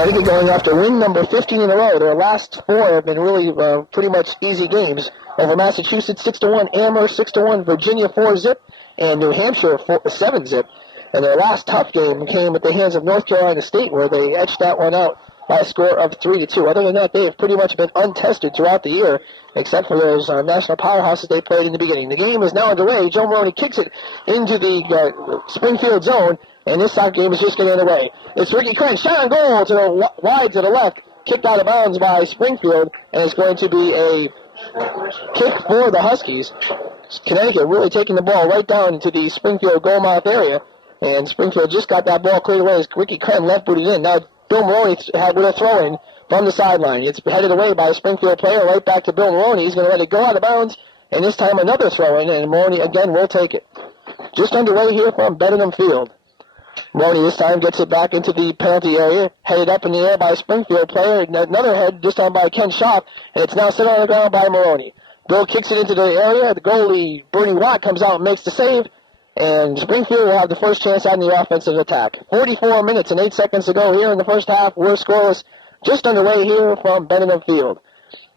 Connecticut going after win number 15 in a row. Their last 4 have been really pretty much easy games. Over Massachusetts 6-1, Amherst 6-1, Virginia 4-zip, and New Hampshire 7-zip. And their last tough game came at the hands of North Carolina State, where they edged that one out by a score of 3-2. Other than that, they have pretty much been untested throughout the year, except for those national powerhouses they played in the beginning. The game is now underway. Joe Maroney kicks it into the Springfield zone, and this side game is just getting underway. It's Ricky Krenz, shot on goal to the wide to the left, kicked out of bounds by Springfield, and it's going to be a kick for the Huskies. Connecticut really taking the ball right down into the Springfield goal mouth area, and Springfield just got that ball cleared away as Ricky Krenz left-booted in. Now Bill Maroney with a throw-in from the sideline. It's headed away by a Springfield player right back to Bill Maroney. He's going to let it go out of bounds, and this time another throw-in, and Maroney again will take it. Just underway here from Benedum Field. Maroney this time gets it back into the penalty area, headed up in the air by a Springfield player. Another head, this time by Ken Schaaf, and it's now set on the ground by Maroney. Bill kicks it into the area. The goalie, Bernie Watt, comes out and makes the save, and Springfield will have the first chance on the offensive attack. 44 minutes and 8 seconds to go here in the first half. We're scoreless. Just underway here from Benedum Field.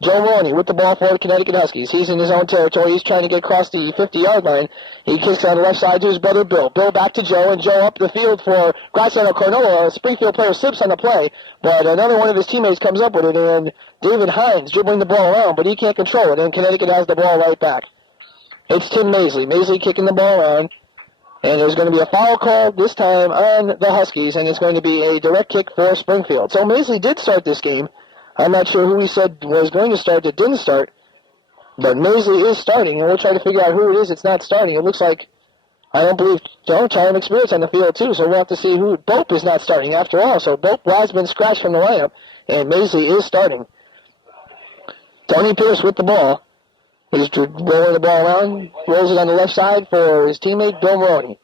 Joe Maroney with the ball for the Connecticut Huskies. He's in his own territory. He's trying to get across the 50-yard line. He kicks on the left side to his brother Bill. Bill back to Joe, and Joe up the field for Graziano Cornola. A Springfield player slips on the play, but another one of his teammates comes up with it, and David Hines dribbling the ball around, but he can't control it, and Connecticut has the ball right back. It's Tim Maisley. Maisley kicking the ball around, and there's going to be a foul called this time on the Huskies, and it's going to be a direct kick for Springfield. So Maisley did start this game. I'm not sure who he said was going to start that didn't start, but Maisley is starting, and we'll try to figure out who it is that's not starting. It looks like, I don't believe, Charlie McSpirit's on the field too, so we'll have to see who. Bope is not starting after all, so Bope has been scratched from the lineup, and Maisley is starting. Tony Pierce with the ball. He's rolling the ball around, rolls it on the left side for his teammate Bill Maroney.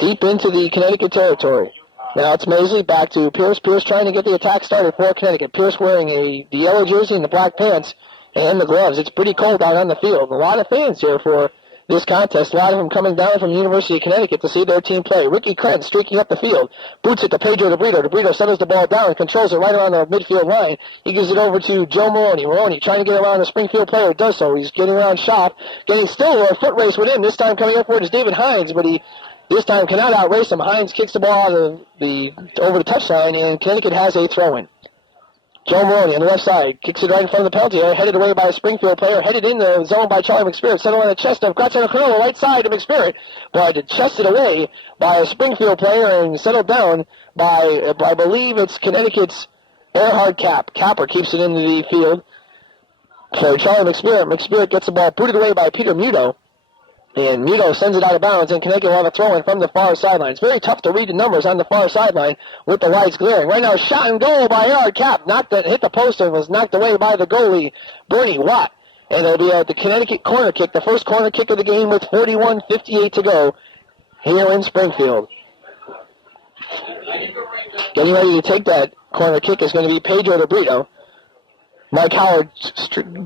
Deep into the Connecticut territory. Now it's Maisley back to Pierce. Pierce trying to get the attack started for Connecticut. Pierce wearing the yellow jersey and the black pants and the gloves. It's pretty cold out on the field. A lot of fans here for this contest. A lot of them coming down from the University of Connecticut to see their team play. Ricky Krenz streaking up the field. Boots it to Pedro DeBrito. DeBrito settles the ball down and controls it right around the midfield line. He gives it over to Joe Maroney. Maroney trying to get around a Springfield player. Does so. He's getting around Schaaf. Getting still a foot race with him. This time coming up for it is David Hines, but he this time cannot outrace him. Hines kicks the ball out of over the touchline, and Connecticut has a throw-in. Joe Maroney on the left side kicks it right in front of the penalty area, headed away by a Springfield player, headed in the zone by Charlie McSpirit, settled on the chest of Graziano Cornola, right side of McSpirit, but chested away by a Springfield player and settled down by, I believe it's Connecticut's Erhard Capper keeps it into the field for Charlie McSpirit. McSpirit gets the ball booted away by Peter Muto. And Muto sends it out of bounds, and Connecticut will have a throw-in from the far sideline. It's very tough to read the numbers on the far sideline with the lights glaring. Right now, shot and goal by Erhard Cap. Hit the post and was knocked away by the goalie, Bernie Watt. And it'll be the Connecticut corner kick, the first corner kick of the game with 41:58 to go here in Springfield. Getting ready to take that corner kick is going to be Pedro DeBrito. Mike Howard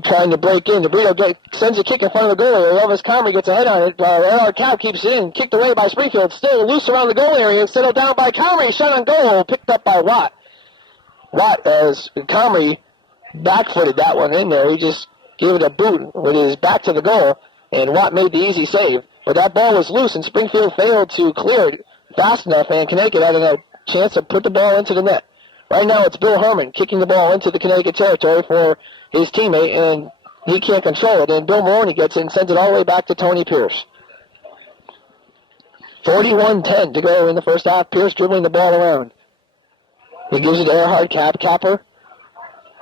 trying to break in. DeBrito sends a kick in front of the goal. Elvis Comrie gets a head on it. Erhard Cap keeps it in. Kicked away by Springfield. Still loose around the goal area. Settled down by Comrie. Shot on goal. Picked up by Watt. Watt, as Comrie back-footed that one in there. He just gave it a boot with his back to the goal. And Watt made the easy save. But that ball was loose, and Springfield failed to clear it fast enough. And Connecticut had a chance to put the ball into the net. Right now it's Bill Herman kicking the ball into the Connecticut territory for his teammate, and he can't control it. And Bill Maroney gets it and sends it all the way back to Tony Pierce. 41-10 to go in the first half. Pierce dribbling the ball around. He gives it to Erhard Capper.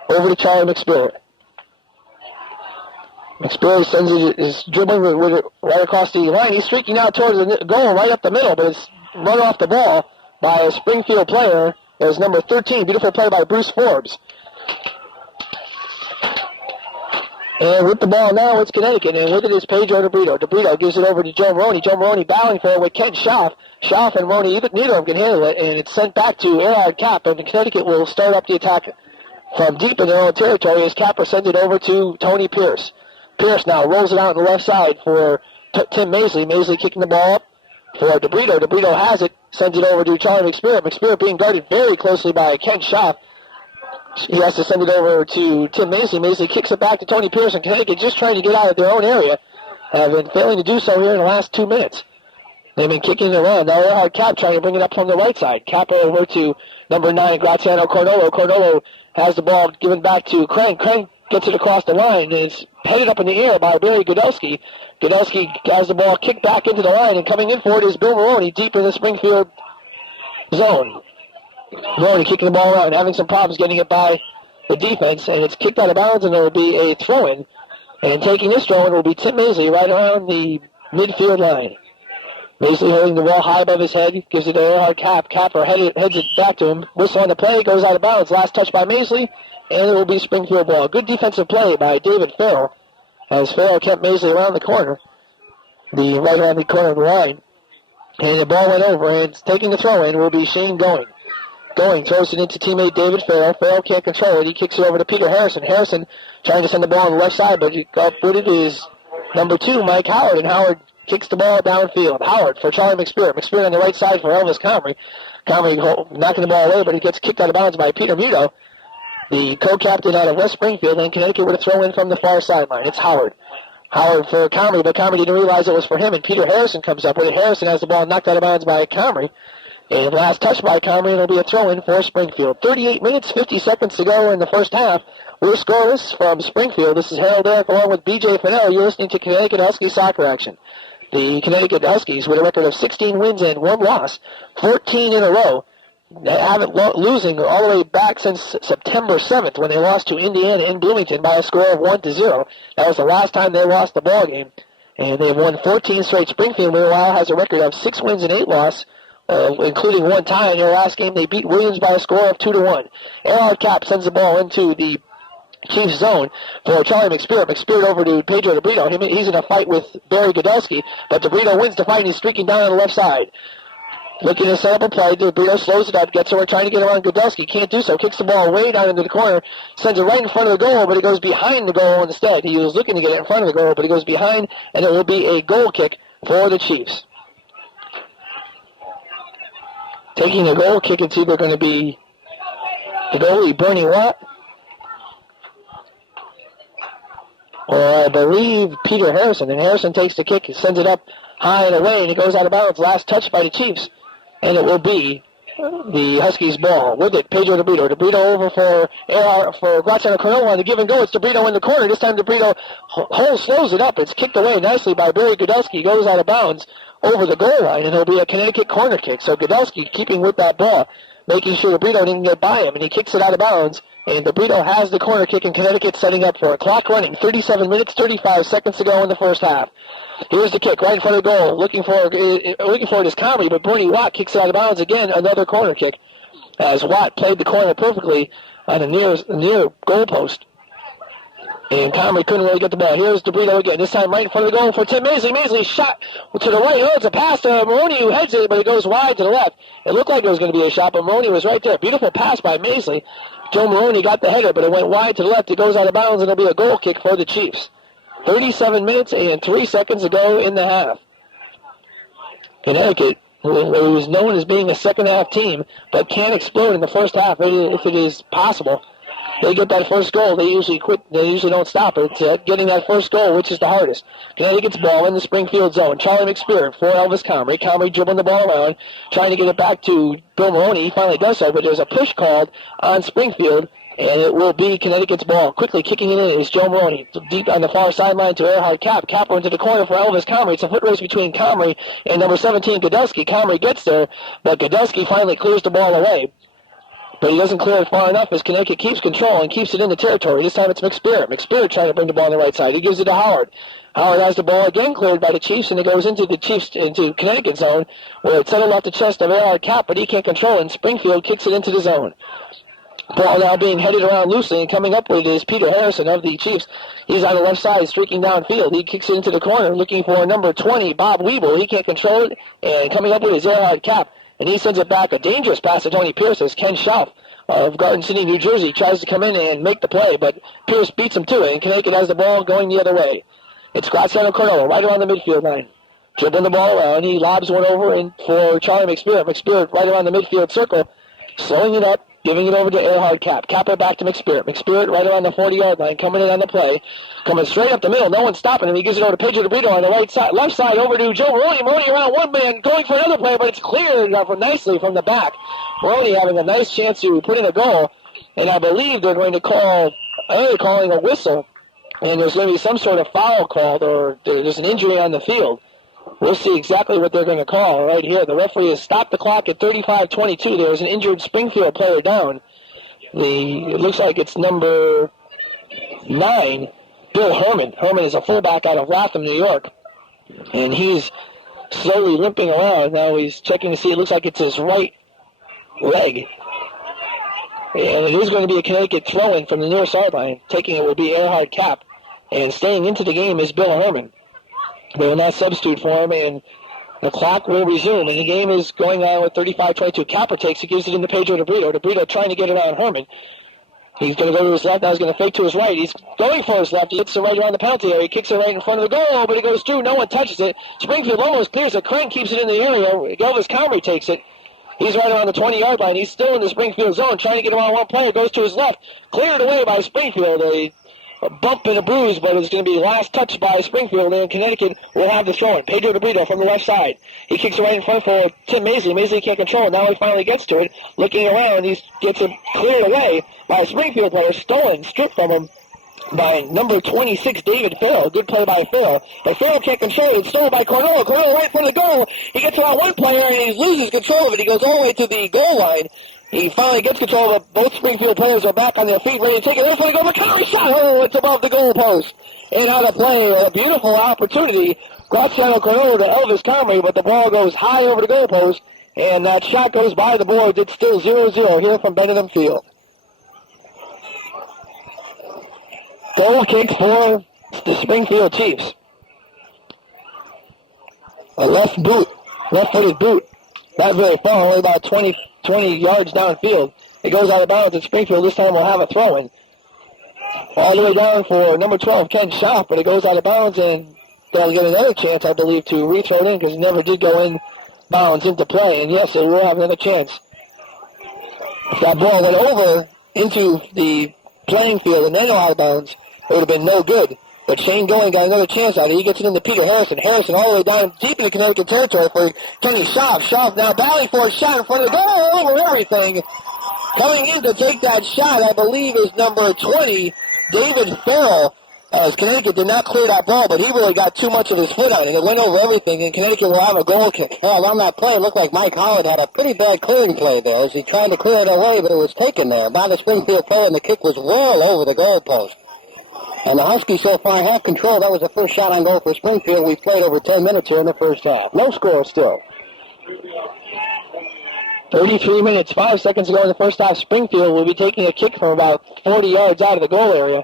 Over to Charlie McSpirit. McSpirit sends it, is dribbling with it right across the line. He's streaking out towards the goal right up the middle, but it's run off the ball by a Springfield player. There's number 13, beautiful play by Bruce Forbes. And with the ball now, it's Connecticut, and with it is Pedro DeBrito. DeBrito gives it over to Joe Maroney. Joe Maroney battling for it with Ken Schaaf. Schaaf and Maroney, neither of them can handle it, and it's sent back to Erhard Cap, and Connecticut will start up the attack from deep in their own territory as Capper sends it over to Tony Pierce. Pierce now rolls it out on the left side for Tim Maisley. Maisley kicking the ball up for DeBrito. DeBrito has it. Sends it over to Charlie McSpirit. McSpirit being guarded very closely by Ken Schaaf. He has to send it over to Tim Maisley. Maisley kicks it back to Tony Pearson. Connecticut just trying to get out of their own area. Have been failing to do so here in the last 2 minutes. They've been kicking it around. Now Earhart Cap trying to bring it up from the right side. Cap over to number 9, Graziano Cornolo. Cornolo has the ball given back to Crank. Crank gets it across the line. It's headed up in the air by Barry Godelski. Godelski has the ball kicked back into the line, and coming in for it is Bill Maroney deep in the Springfield zone. Maroney kicking the ball around, having some problems getting it by the defense, and it's kicked out of bounds, and there will be a throw-in. And taking this throw-in will be Tim Maisley right around the midfield line. Maisley holding the ball high above his head, gives it to Earhart Cap. Capper heads it back to him. Whistle on the play, goes out of bounds. Last touch by Maisley, and it will be Springfield ball. Good defensive play by David Farrell, as Farrell kept Maisley around the corner, the right around the corner of the line. And the ball went over, and taking the throw-in will be Shane Going. Going throws it into teammate David Farrell. Farrell can't control it. He kicks it over to Peter Harrison. Harrison trying to send the ball on the left side, but up with it is number 2, Mike Howard, and Howard kicks the ball downfield. Howard for Charlie McSpirit. McSpirit on the right side for Elvis Comrie. Comrie knocking the ball away, but he gets kicked out of bounds by Peter Muto, the co-captain out of West Springfield, and Connecticut with a throw-in from the far sideline. It's Howard. Howard for Comrie, but Comrie didn't realize it was for him, and Peter Harrison comes up with it. Harrison has the ball knocked out of bounds by Comrie. And last touch by Comrie, and it'll be a throw-in for Springfield. 38 minutes, 50 seconds to go in the first half. We're scoreless from Springfield. This is Harold Darak along with BJ Finnell. You're listening to Connecticut Huskies soccer action. The Connecticut Huskies with a record of 16 wins and 1 loss, 14 in a row. They haven't losing all the way back since September 7th when they lost to Indiana in Bloomington by a score of 1-0. That was the last time they lost the ball game. And they've won 14 straight. Springfield, meanwhile, has a record of 6 wins and 8 losses. Including 1 tie in their last game. They beat Williams by a score of 2-1. Earhart Cap sends the ball into the Chiefs zone for Charlie McSpirit. McSpirit over to Pedro DeBrito. He's in a fight with Barry Godelski, but DeBrito wins the fight, and he's streaking down on the left side. Looking to set up a play. DeBrito slows it up, gets over, trying to get around Godelski. Can't do so. Kicks the ball way down into the corner, sends it right in front of the goal, but it goes behind the goal instead. He was looking to get it in front of the goal, but it goes behind, and it will be a goal kick for the Chiefs. Taking the goal kick, it's either going to be the goalie, Bernie Watt, or I believe Peter Harrison. And Harrison takes the kick, sends it up high and away, and it goes out of bounds. Last touch by the Chiefs, and it will be the Huskies ball. With it, Pedro DeBrito. DeBrito over for Graziano Cornolo on the give and go. It's DeBrito in the corner. This time DeBrito slows it up. It's kicked away nicely by Barry Godelski. Goes out of bounds over the goal line, and it'll be a Connecticut corner kick. So Godelski keeping with that ball, making sure DeBrito didn't get by him, and he kicks it out of bounds, and DeBrito has the corner kick, and Connecticut setting up for a clock running. 37 minutes, 35 seconds to go in the first half. Here's the kick right in front of the goal. Looking for it is Comrie, but Bernie Watt kicks it out of bounds again. Another corner kick, as Watt played the corner perfectly on the near goal post. And Comrie couldn't really get the ball. Here's DeBrito again. This time right in front of the goal for Tim Maisley. Maisley shot to the right. It's a pass to Maroney, who heads it, but it goes wide to the left. It looked like it was going to be a shot, but Maroney was right there. Beautiful pass by Maisley. Joe Maroney got the header, but it went wide to the left. It goes out of bounds, and it'll be a goal kick for the Chiefs. 37 minutes and 3 seconds to go in the half. Connecticut, who was known as being a second-half team, but can explode in the first half if it is possible. They get that first goal, they usually quit. They usually don't stop it. It's getting that first goal, which is the hardest. Connecticut's ball in the Springfield zone. Charlie McSpirit for Elvis Comrie. Comrie dribbling the ball around, trying to get it back to Bill Maroney. He finally does so, but there's a push called on Springfield, and it will be Connecticut's ball. Quickly kicking it in is Joe Maroney. Deep on the far sideline to Earhart Cap. Capper into the corner for Elvis Comrie. It's a foot race between Comrie and number 17, Godelski. Comrie gets there, but Godelski finally clears the ball away. But he doesn't clear it far enough as Connecticut keeps control and keeps it in the territory. This time it's McSpirit. McSpirit trying to bring the ball on the right side. He gives it to Howard. Howard has the ball again cleared by the Chiefs, and it goes into Connecticut zone, where it's settled off the chest of Earhart Cap, but he can't control it, and Springfield kicks it into the zone. Ball now being headed around loosely, and coming up with it is Peter Harrison of the Chiefs. He's on the left side, streaking downfield. He kicks it into the corner, looking for number 20, Bob Weeble. He can't control it, and coming up with it is Earhart Cap, and he sends it back. A dangerous pass to Tony Pierce as Ken Schauf of Garden City, New Jersey, tries to come in and make the play, but Pierce beats him to it, and Connecticut has the ball going the other way. It's Graziano Cornolo right around the midfield line. Dribbling the ball around, he lobs one over for Charlie McSpirit. McSpirit right around the midfield circle, slowing it up. Giving it over to Earhart Cap. Cap it back to McSpirit. McSpirit right around the 40-yard line, coming in on the play. Coming straight up the middle. No one's stopping him. He gives it over to Pedro DeBrito on the right side. Left side over to Joe Maroney. Maroney around one man, going for another play, but it's cleared nicely from the back. Maroney having a nice chance to put in a goal. And I believe they're going to calling a whistle. And there's going to be some sort of foul called, or there's an injury on the field. We'll see exactly what they're going to call right here. The referee has stopped the clock at 35:22. There was an injured Springfield player down. It looks like it's number 9, Bill Herman. Herman is a fullback out of Latham, New York. And he's slowly limping around. Now he's checking to see. It looks like it's his right leg. And it is going to be a Connecticut throw-in from the near sideline. Taking it will be Earhart Cap. And staying into the game is Bill Herman. They will not substitute for him, and the clock will resume. And the game is going on with 35-22. Capper takes it, gives it into Pedro DeBrito. DeBrito trying to get it on Herman. He's going to go to his left. Now he's going to fake to his right. He's going for his left. He hits it right around the penalty area. He kicks it right in front of the goal, but it goes through. No one touches it. Springfield almost clears it. Crane keeps it in the area. Elvis Comrie takes it. He's right around the 20-yard line. He's still in the Springfield zone, trying to get around one player. Goes to his left. Cleared away by Springfield. A bump and a bruise, but it's going to be last touch by Springfield, and Connecticut will have the throw-in. Pedro DeBrito from the left side. He kicks it right in front for Tim Maisley. Maisley can't control it. Now he finally gets to it. Looking around, he gets it cleared away by a Springfield player. Stolen, stripped from him by number 26, David Farrell. Good play by Farrell. But Farrell can't control it. It's stolen by Cornell. Cornell right in front of the goal. He gets around one player, and he loses control of it. He goes all the way to the goal line. He finally gets control of it. Both Springfield players are back on their feet, ready to take it. There's one goal. McCarry shot. Oh, it's above the goal post. And out of play. A beautiful opportunity. Graziano Cornell to Elvis Comrie, but the ball goes high over the goal post. And that shot goes by the boards. It's still 0-0 here from Benedum Field. Goal kick for the Springfield Chiefs. A left-footed boot. Not very far, only about 20 yards downfield. It goes out of bounds at Springfield. This time we'll have a throw-in. All the way down for number 12, Ken Schaaf, but it goes out of bounds, and they'll get another chance, I believe, to re-throw it in, because it never did go in bounds into play. And yes, they will have another chance. If that ball went over into the playing field and then out of bounds, it would have been no good. But Shane Going got another chance out of it. He gets it into Peter Harrison. Harrison all the way down deep into Connecticut territory for Kenny Schaaf. Schaaf now battling for a shot in front of the goal over everything. Coming in to take that shot, I believe, is number 20, David Farrell. As Connecticut did not clear that ball, but he really got too much of his foot on it. It went over everything, and Connecticut will have a goal kick. Well, on that play, it looked like Mike Holland had a pretty bad clearing play there as he tried to clear it away, but it was taken there by the Springfield player, and the kick was well over the goal post. And the Huskies so far have control. That was the first shot on goal for Springfield. We've played over 10 minutes here in the first half. No score still. 33 minutes, 5 seconds ago in the first half. Springfield will be taking a kick from about 40 yards out of the goal area.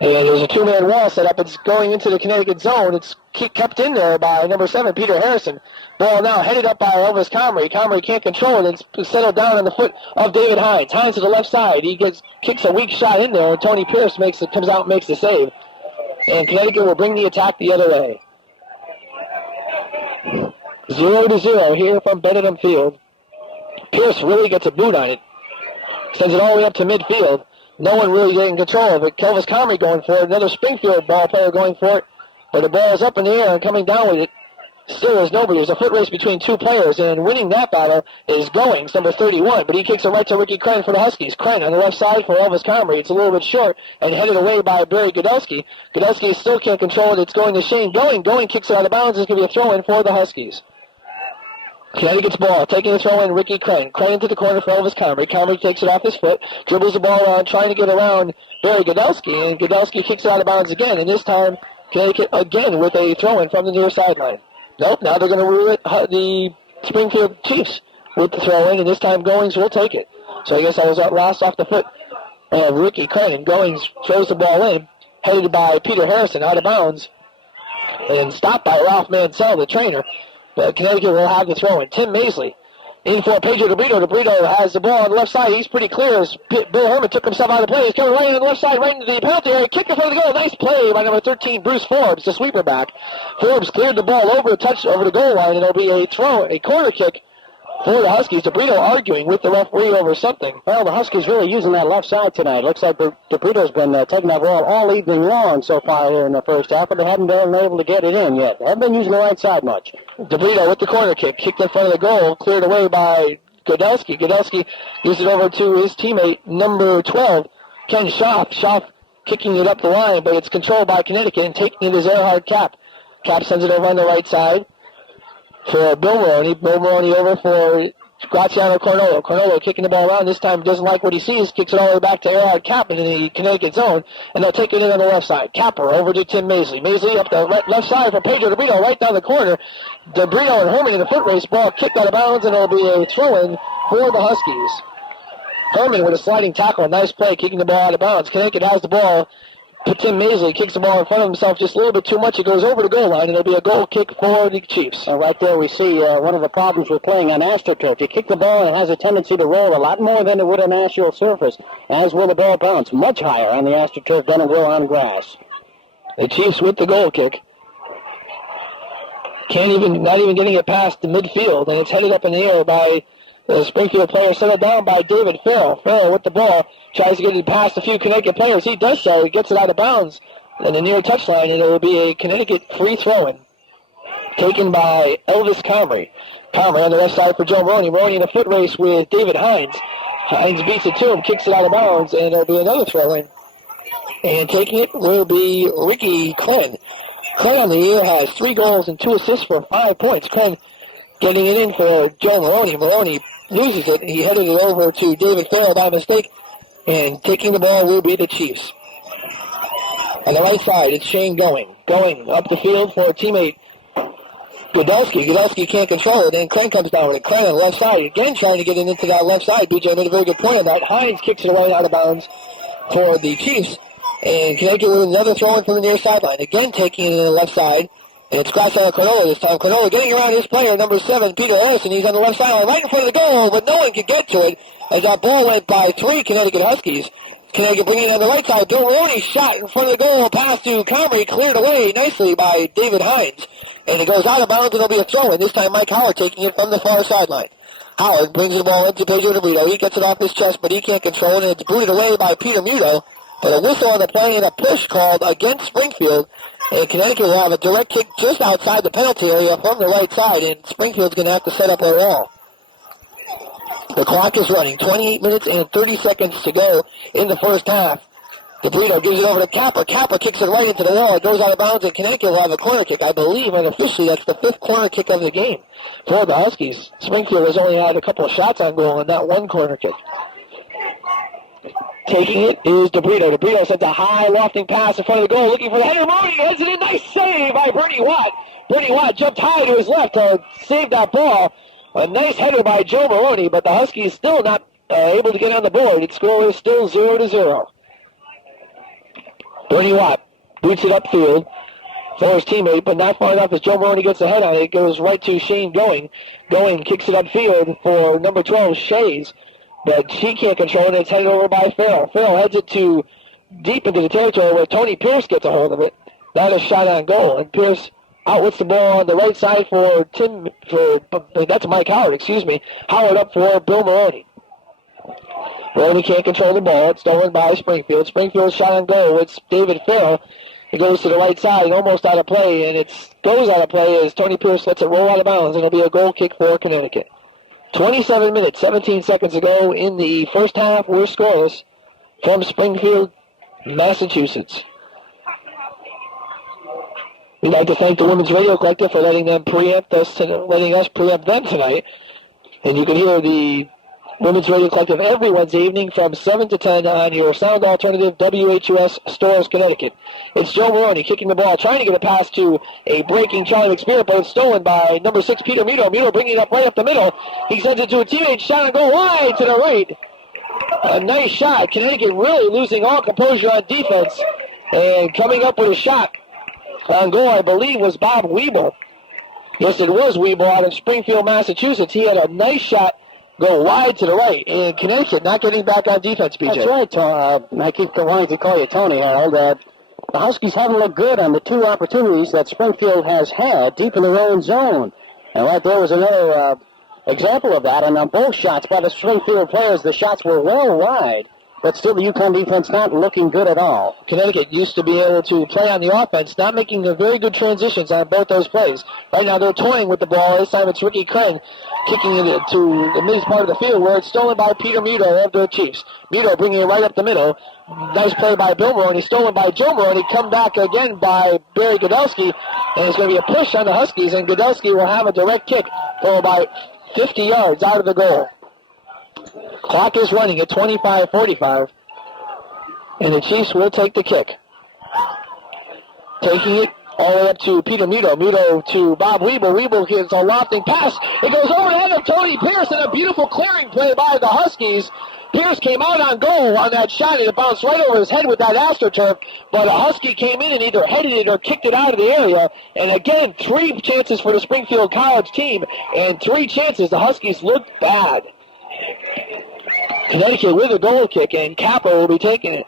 And there's a two-man wall set up. It's going into the Connecticut zone. It's kept in there by number 7, Peter Harrison. Ball now headed up by Elvis Comrie. Comrie can't control it. It's settled down on the foot of David Hines. Hines to the left side. He kicks a weak shot in there, and Tony Pierce comes out and makes the save. And Connecticut will bring the attack the other way. 0-0 here from Benedum Field. Pierce really gets a boot on it. Sends it all the way up to midfield. No one really getting control of it. Elvis Comrie going for it. Another Springfield ball player going for it. But the ball is up in the air and coming down with it. Still there's nobody. There's a foot race between two players, and winning that battle is Goings, number 31. But he kicks it right to Ricky Kren for the Huskies. Kren on the left side for Elvis Comrie. It's a little bit short and headed away by Barry Godelski. Godelski still can't control it. It's going to Shane Going. Going kicks it out of bounds. It's going to be a throw-in for the Huskies. Connecticut's ball, taking the throw in, Ricky Crane. Crane into the corner for Elvis Comrie. Comrie takes it off his foot, dribbles the ball around, trying to get around Barry Godelski, and Godelski kicks it out of bounds again, and this time Connecticut again with a throw-in from the near sideline. Nope, now they're going to rule it, the Springfield Chiefs with the throw-in, and this time Goings will take it. So I guess I was last off the foot of Ricky Crane. Goings throws the ball in, headed by Peter Harrison, out of bounds, and stopped by Ralph Mansell, the trainer. But Connecticut will have the throw-in. Tim Maisley in for Pedro DeBrito. DeBrito has the ball on the left side. He's pretty clear as Bill Herman took himself out of play. He's coming right on the left side, right into the penalty area. Kick in front of the goal. Nice play by number 13, Bruce Forbes, the sweeper back. Forbes cleared the ball over the goal line, and it'll be a corner kick for the Huskies. DeBrito arguing with the referee over something. Well, the Huskies really using that left side tonight. Looks like DeBrito's been taking that ball all evening long so far here in the first half, but they haven't been able to get it in yet. They haven't been using the right side much. DeBrito with the corner kick. Kicked in front of the goal. Cleared away by Godelski. Godelski gives it over to his teammate, number 12, Ken Schaaf. Schaaf kicking it up the line, but it's controlled by Connecticut, and taking it is Earhart Cap. Cap sends it over on the right side for Bill Maroney. Bill Maroney over for Graziano Cornolo. Cornolo kicking the ball around. This time doesn't like what he sees. Kicks it all the way back to Earhart Cap in the Connecticut zone, and they'll take it in on the left side. Capper over to Tim Maisley. Maisley up the left side for Pedro DeBrito, right down the corner. DeBrito and Herman in the foot race. Ball kicked out of bounds, and it'll be a throw-in for the Huskies. Herman with a sliding tackle. Nice play, kicking the ball out of bounds. Connecticut has the ball. Tim Maisley kicks the ball in front of himself just a little bit too much. It goes over the goal line, and it'll be a goal kick for the Chiefs. Right there we see one of the problems with playing on AstroTurf. You kick the ball, it has a tendency to roll a lot more than it would on natural surface, as will the ball bounce much higher on the AstroTurf than it will on grass. The Chiefs with the goal kick. Not even getting it past the midfield, and it's headed up in the air by the Springfield player, settled down by David Farrell. Farrell with the ball, tries to get it past a few Connecticut players. He does so. He gets it out of bounds in the near touchline, and it will be a Connecticut free throw-in taken by Elvis Comrie. Comrie on the left side for Joe Maroney. Maroney in a foot race with David Hines. Hines beats it to him, kicks it out of bounds, and it'll be another throw-in. And taking it will be Ricky Klenn. Klenn on the year has 3 goals and 2 assists for 5 points. Klenn getting it in for Joe Maroney. Maroney loses it. He headed it over to David Farrell by mistake, and taking the ball will be the Chiefs. On the right side, it's Shane Going up the field for a teammate, Godelski. Godelski can't control it, and Klenn comes down with it. Klenn on the left side, again trying to get it into that left side. BJ made a very good point on that. Hines kicks it away out of bounds for the Chiefs, and Connecticut with another throw-in from the near sideline. Again taking it in the left side. And it's Graziano Cornolo this time. Cornolo getting around his player, number 7, Peter Harrison. He's on the left sideline, right in front of the goal, but no one could get to it as that ball went by 3 Connecticut Huskies. Connecticut bringing it on the right side. Bill Maroney shot in front of the goal, pass to Comrie, cleared away nicely by David Hines. And it goes out of bounds, and it'll be a throw-in. This time Mike Howard taking it from the far sideline. Howard brings the ball into Pedro DeBrito. He gets it off his chest, but he can't control it, and it's booted away by Peter Muto. But a whistle on the play and a push called against Springfield. And Connecticut will have a direct kick just outside the penalty area from the right side, and Springfield's going to have to set up a wall. The clock is running. 28 minutes and 30 seconds to go in the first half. DeBrito gives it over to Capper. Capper kicks it right into the wall. It goes out of bounds, and Connecticut will have a corner kick. I believe, unofficially, that's the 5th corner kick of the game for the Huskies. Springfield has only had a couple of shots on goal and not one corner kick. Taking it is DeBrito. DeBrito sends a high lofting pass in front of the goal, looking for the header. Maroney heads it in. Nice save by Bernie Watt. Bernie Watt jumped high to his left to save that ball. A nice header by Joe Maroney, but the Huskies still not able to get on the board. Its score is still 0-0. Bernie Watt boots it upfield for his teammate, but not far enough as Joe Maroney gets a head on it. It goes right to Shane Going. Going kicks it upfield for number 12, Shays. But she can't control it, and it's headed over by Farrell. Farrell heads it to deep into the territory where Tony Pierce gets a hold of it. That is shot on goal, and Pierce outlets the ball on the right side for that's Mike Howard, excuse me. Howard up for Bill Maroney. Maroney can't control the ball. It's stolen by Springfield. Springfield shot on goal. It's David Farrell. It goes to the right side and almost out of play, and it goes out of play as Tony Pierce lets it roll out of bounds, and it'll be a goal kick for Connecticut. 27 minutes, 17 seconds ago in the first half. We're scoreless from Springfield, Massachusetts. We'd like to thank the Women's Radio Collective for letting us preempt them tonight. And you can hear the Women's Radio Collective every Wednesday evening from 7 to 10 on your sound alternative, WHUS Stores, Connecticut. It's Joe Maroney kicking the ball, trying to get a pass to a breaking Charlie McSpirit, but it's stolen by number 6, Peter Muto. Muto bringing it up right up the middle. He sends it to a teammate, shot and go wide to the right. A nice shot. Connecticut really losing all composure on defense. And coming up with a shot on goal, I believe, was Bob Wiebel. Yes, it was Wiebel out of Springfield, Massachusetts. He had a nice shot go wide to the right, and Connecticut not getting back on defense, BJ. That's right, I keep wanting to call you Tony, Harold. The Huskies haven't looked good on the 2 opportunities that Springfield has had deep in their own zone. And right there was another example of that. And on both shots by the Springfield players, the shots were well wide. But still, the UConn defense not looking good at all. Connecticut used to be able to play on the offense, not making the very good transitions on both those plays. Right now, they're toying with the ball. This time, it's Ricky Crane kicking it to the mid part of the field, where it's stolen by Peter Muto of the Chiefs. Muto bringing it right up the middle. Nice play by Bill Maroney, stolen by Joe Maroney. Come back again by Barry Godelski, and it's going to be a push on the Huskies, and Godelski will have a direct kick for about 50 yards out of the goal. Clock is running at 25:45, and the Chiefs will take the kick. Taking it all the way up to Peter Muto. Muto to Bob Weeble. Weeble gets a lofting pass. It goes over the head of Tony Pierce, and a beautiful clearing play by the Huskies. Pierce came out on goal on that shot, and it bounced right over his head with that AstroTurf, but a Husky came in and either headed it or kicked it out of the area. And again, 3 chances for the Springfield College team, and 3 chances. The Huskies looked bad. Connecticut with a goal kick, and Kappa will be taking it.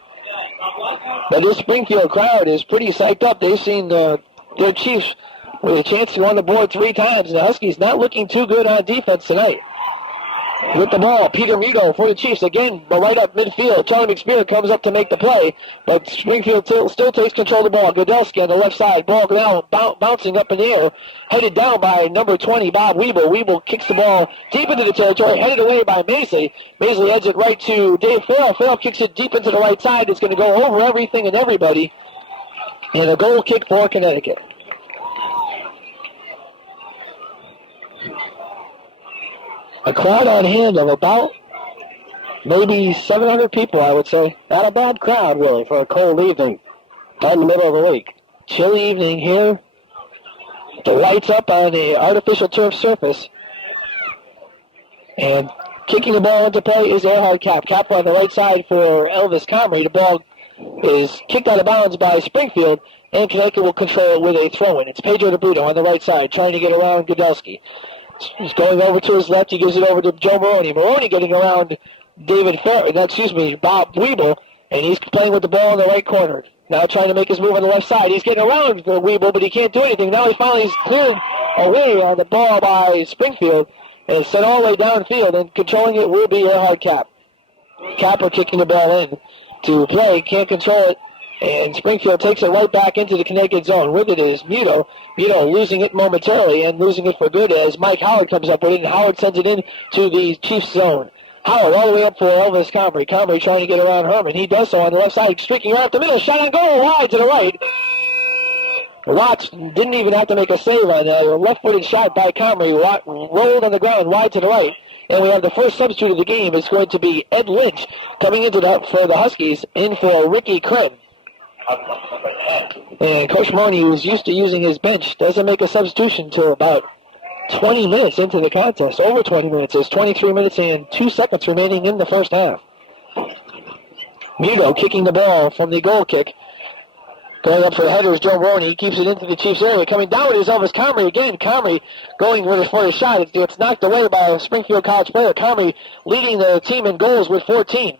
But this Springfield crowd is pretty psyched up. They've seen their Chiefs with a chance to run the board 3 times. The Huskies not looking too good on defense tonight. With the ball, Peter Muto for the Chiefs again, but right up midfield. Charlie McSpear comes up to make the play, but Springfield still takes control of the ball. Godelski on the left side, ball now bouncing up in the air, headed down by number 20, Bob Weeble. Weeble kicks the ball deep into the territory, headed away by Maisley. Maisley heads it right to Dave Farrell. Farrell kicks it deep into the right side. It's going to go over everything and everybody, and a goal kick for Connecticut. A crowd on hand of about maybe 700 people, I would say. Not a bad crowd, Willie, for a cold evening out in the middle of the week. Chilly evening here. The lights up on the artificial turf surface. And kicking the ball into play is Erhard Kapp. Kapp on the right side for Elvis Comrie. The ball is kicked out of bounds by Springfield, and Connecticut will control it with a throw-in. It's Pedro DeBudo on the right side trying to get around Godelski. He's going over to his left. He gives it over to Joe Maroney. Maroney getting around Bob Weeble, and he's playing with the ball in the right corner. Now trying to make his move on the left side. He's getting around for Weeble, but he can't do anything. Now he's cleared away on the ball by Springfield, and it's sent all the way downfield, and controlling it will be Erhard Kapp. Kappa kicking the ball in to play. Can't control it. And Springfield takes it right back into the Connecticut zone. With it is Muto. Muto losing it momentarily and losing it for good as Mike Howard comes up with it, and Howard sends it in to the Chiefs zone. Howard all the way up for Elvis Comrie. Comrie trying to get around Herman. He does so on the left side, streaking right up the middle. Shot on goal, wide to the right. Watts didn't even have to make a save on that. A left-footed shot by Comrie. Rolled on the ground, wide to the right. And we have the first substitute of the game. It's going to be Ed Lynch coming into that for the Huskies, in for Ricky Krim. And Coach Maroney, who's used to using his bench, doesn't make a substitution until about 20 minutes into the contest. Over 20 minutes. There's 23 minutes and 2 seconds remaining in the first half. Muto kicking the ball from the goal kick. Going up for the header is Joe Maroney. He keeps it into the Chiefs area. Coming down is Elvis Comrie again. Comrie going for his shot. It's knocked away by a Springfield College player. Comrie leading the team in goals with 14.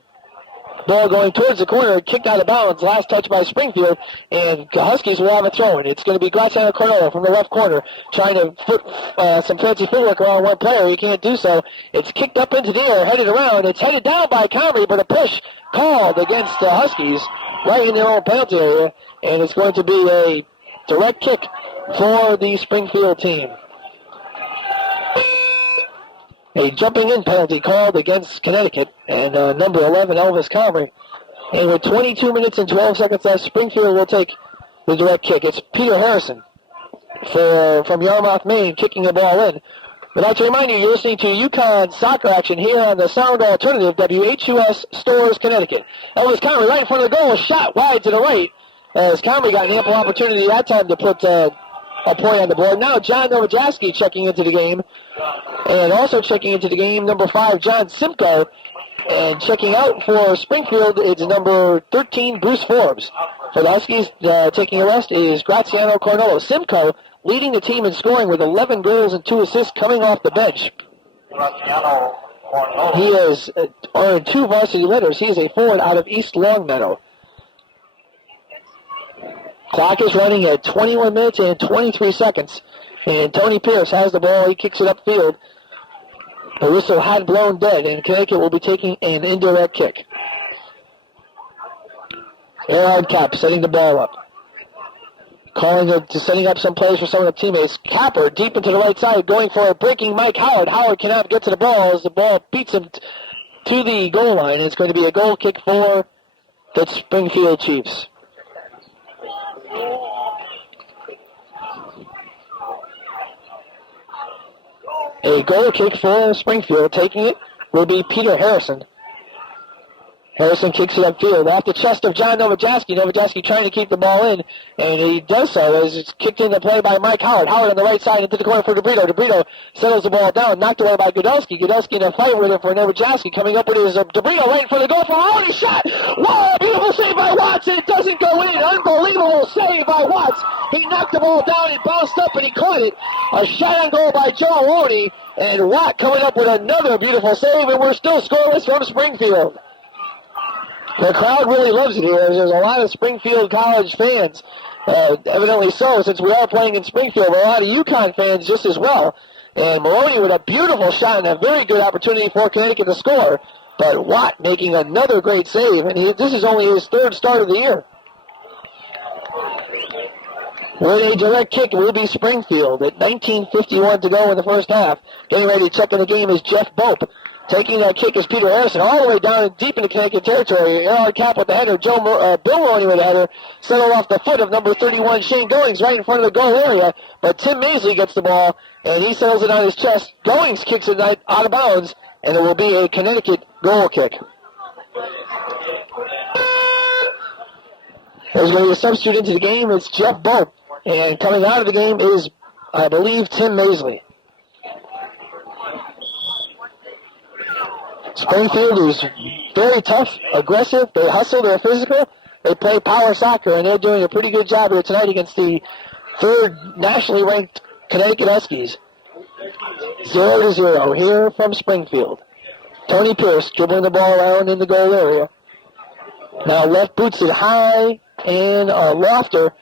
Ball going towards the corner, kicked out of bounds. Last touch by Springfield, and the Huskies will have a throw-in. It's going to be Graziano Cornello from the left corner, trying to put some fancy footwork around one player. He can't do so. It's kicked up into the air, headed around. It's headed down by Comrie, but a push called against the Huskies right in their own penalty area, and it's going to be a direct kick for the Springfield team. A jumping-in penalty called against Connecticut, and number 11, Elvis Comrie. And with 22 minutes and 12 seconds left, Springfield will take the direct kick. It's Peter Harrison from Yarmouth, Maine, kicking the ball in. I'd like to remind you, you're listening to UConn soccer action here on the Sound Alternative, WHUS Stores, Connecticut. Elvis Comrie right in front of the goal, shot wide to the right, as Comrie got an ample opportunity that time to put a point on the board. Now John Novojaski checking into the game. And also checking into the game, number 5, John Simcoe. And checking out for Springfield, it's number 13, Bruce Forbes. For the Huskies, taking a rest is Graziano Cornello. Simcoe leading the team in scoring with 11 goals and 2 assists coming off the bench. He has earned 2 varsity letters. He is a forward out of East Longmeadow. Clock is running at 21 minutes and 23 seconds. And Tony Pierce has the ball. He kicks it upfield. The whistle had blown dead, and Connecticut will be taking an indirect kick. Gerard Cap setting the ball up. Setting up some plays for some of the teammates. Capper deep into the right side, going for a breaking Mike Howard. Howard cannot get to the ball as the ball beats him to the goal line. It's going to be a goal kick for the Springfield Chiefs. A goal kick for Springfield. Taking it will be Peter Harrison. Harrison kicks it upfield off the chest of John Novojaski. Novojaski trying to keep the ball in, and he does so as it's kicked into play by Mike Howard. Howard on the right side into the corner for DeBrito. DeBrito settles the ball down, knocked away by Godowski. Godowski in a fight with it for Novojaski. Coming up with his DeBrito right in front of the goal for a shot. Whoa, beautiful save by Watts, and it doesn't go in. Unbelievable save by Watts. He knocked the ball down, it bounced up, and he caught it. A shot on goal by Joe Loney, and Watt coming up with another beautiful save, and we're still scoreless from Springfield. The crowd really loves it here. There's a lot of Springfield College fans, evidently so, since we are playing in Springfield, but a lot of UConn fans just as well. And Maloney with a beautiful shot and a very good opportunity for Connecticut to score, but Watt making another great save, and this is only his third start of the year. With a direct kick will be Springfield at 19:51 to go in the first half. Getting ready to check in the game is Jeff Bope. Taking that kick is Peter Harrison all the way down deep into Connecticut territory. Gerard Cap with the header. Bill Maloney with the header. Settled off the foot of number 31, Shane Goings, right in front of the goal area. But Tim Maisley gets the ball, and he settles it on his chest. Goings kicks it out of bounds, and it will be a Connecticut goal kick. There's going to be a substitute into the game. It's Jeff Bope. And coming out of the game is, I believe, Tim Maisley. Springfield is very tough, aggressive, they hustle, they're physical, they play power soccer, and they're doing a pretty good job here tonight against the third nationally ranked Connecticut Huskies. 0-0 here from Springfield. Tony Pierce dribbling the ball around in the goal area. Now left boots it high, and Lofter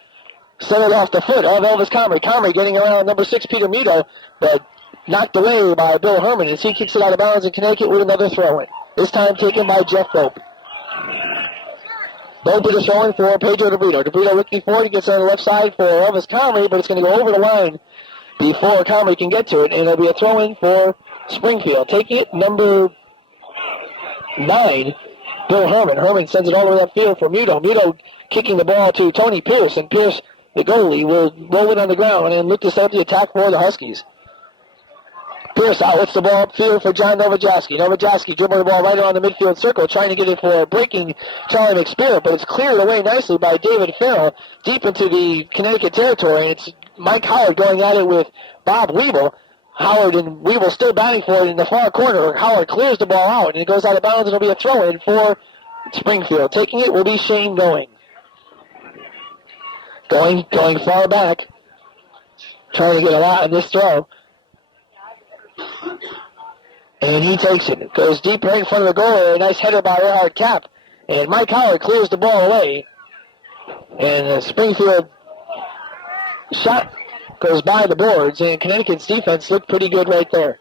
centered off the foot of Elvis Comrie. Comrie getting around number 6, Peter Muto, but knocked away by Bill Herman as he kicks it out of bounds in Connecticut with another throw-in. This time taken by Jeff Bope. Bope with a throw-in for Pedro DeBrito. DeBrito looking forward. He gets on the left side for Elvis Comrie, but it's going to go over the line before Comrie can get to it, and it'll be a throw-in for Springfield. Taking it, number 9, Bill Herman. Herman sends it all over that field for Muto. Muto kicking the ball to Tony Pierce, and Pierce, the goalie, will roll it on the ground and look to set up the attack for the Huskies. Pierce outlets the ball upfield for John Novojaski. Novojaski dribbling the ball right around the midfield circle, trying to get it for a breaking Charlie McSpirit, but it's cleared away nicely by David Finnell deep into the Connecticut territory, and it's Mike Howard going at it with Bob Weeble. Howard and Weeble still batting for it in the far corner. Howard clears the ball out, and it goes out of bounds, and it'll be a throw-in for Springfield. Taking it will be Shane Going. Going far back, trying to get a lot in this throw. And he takes it. It goes deep right in front of the goal area. A nice header by Gerard Cap. And Mike Howard clears the ball away. And the Springfield shot goes by the boards. And Connecticut's defense looked pretty good right there.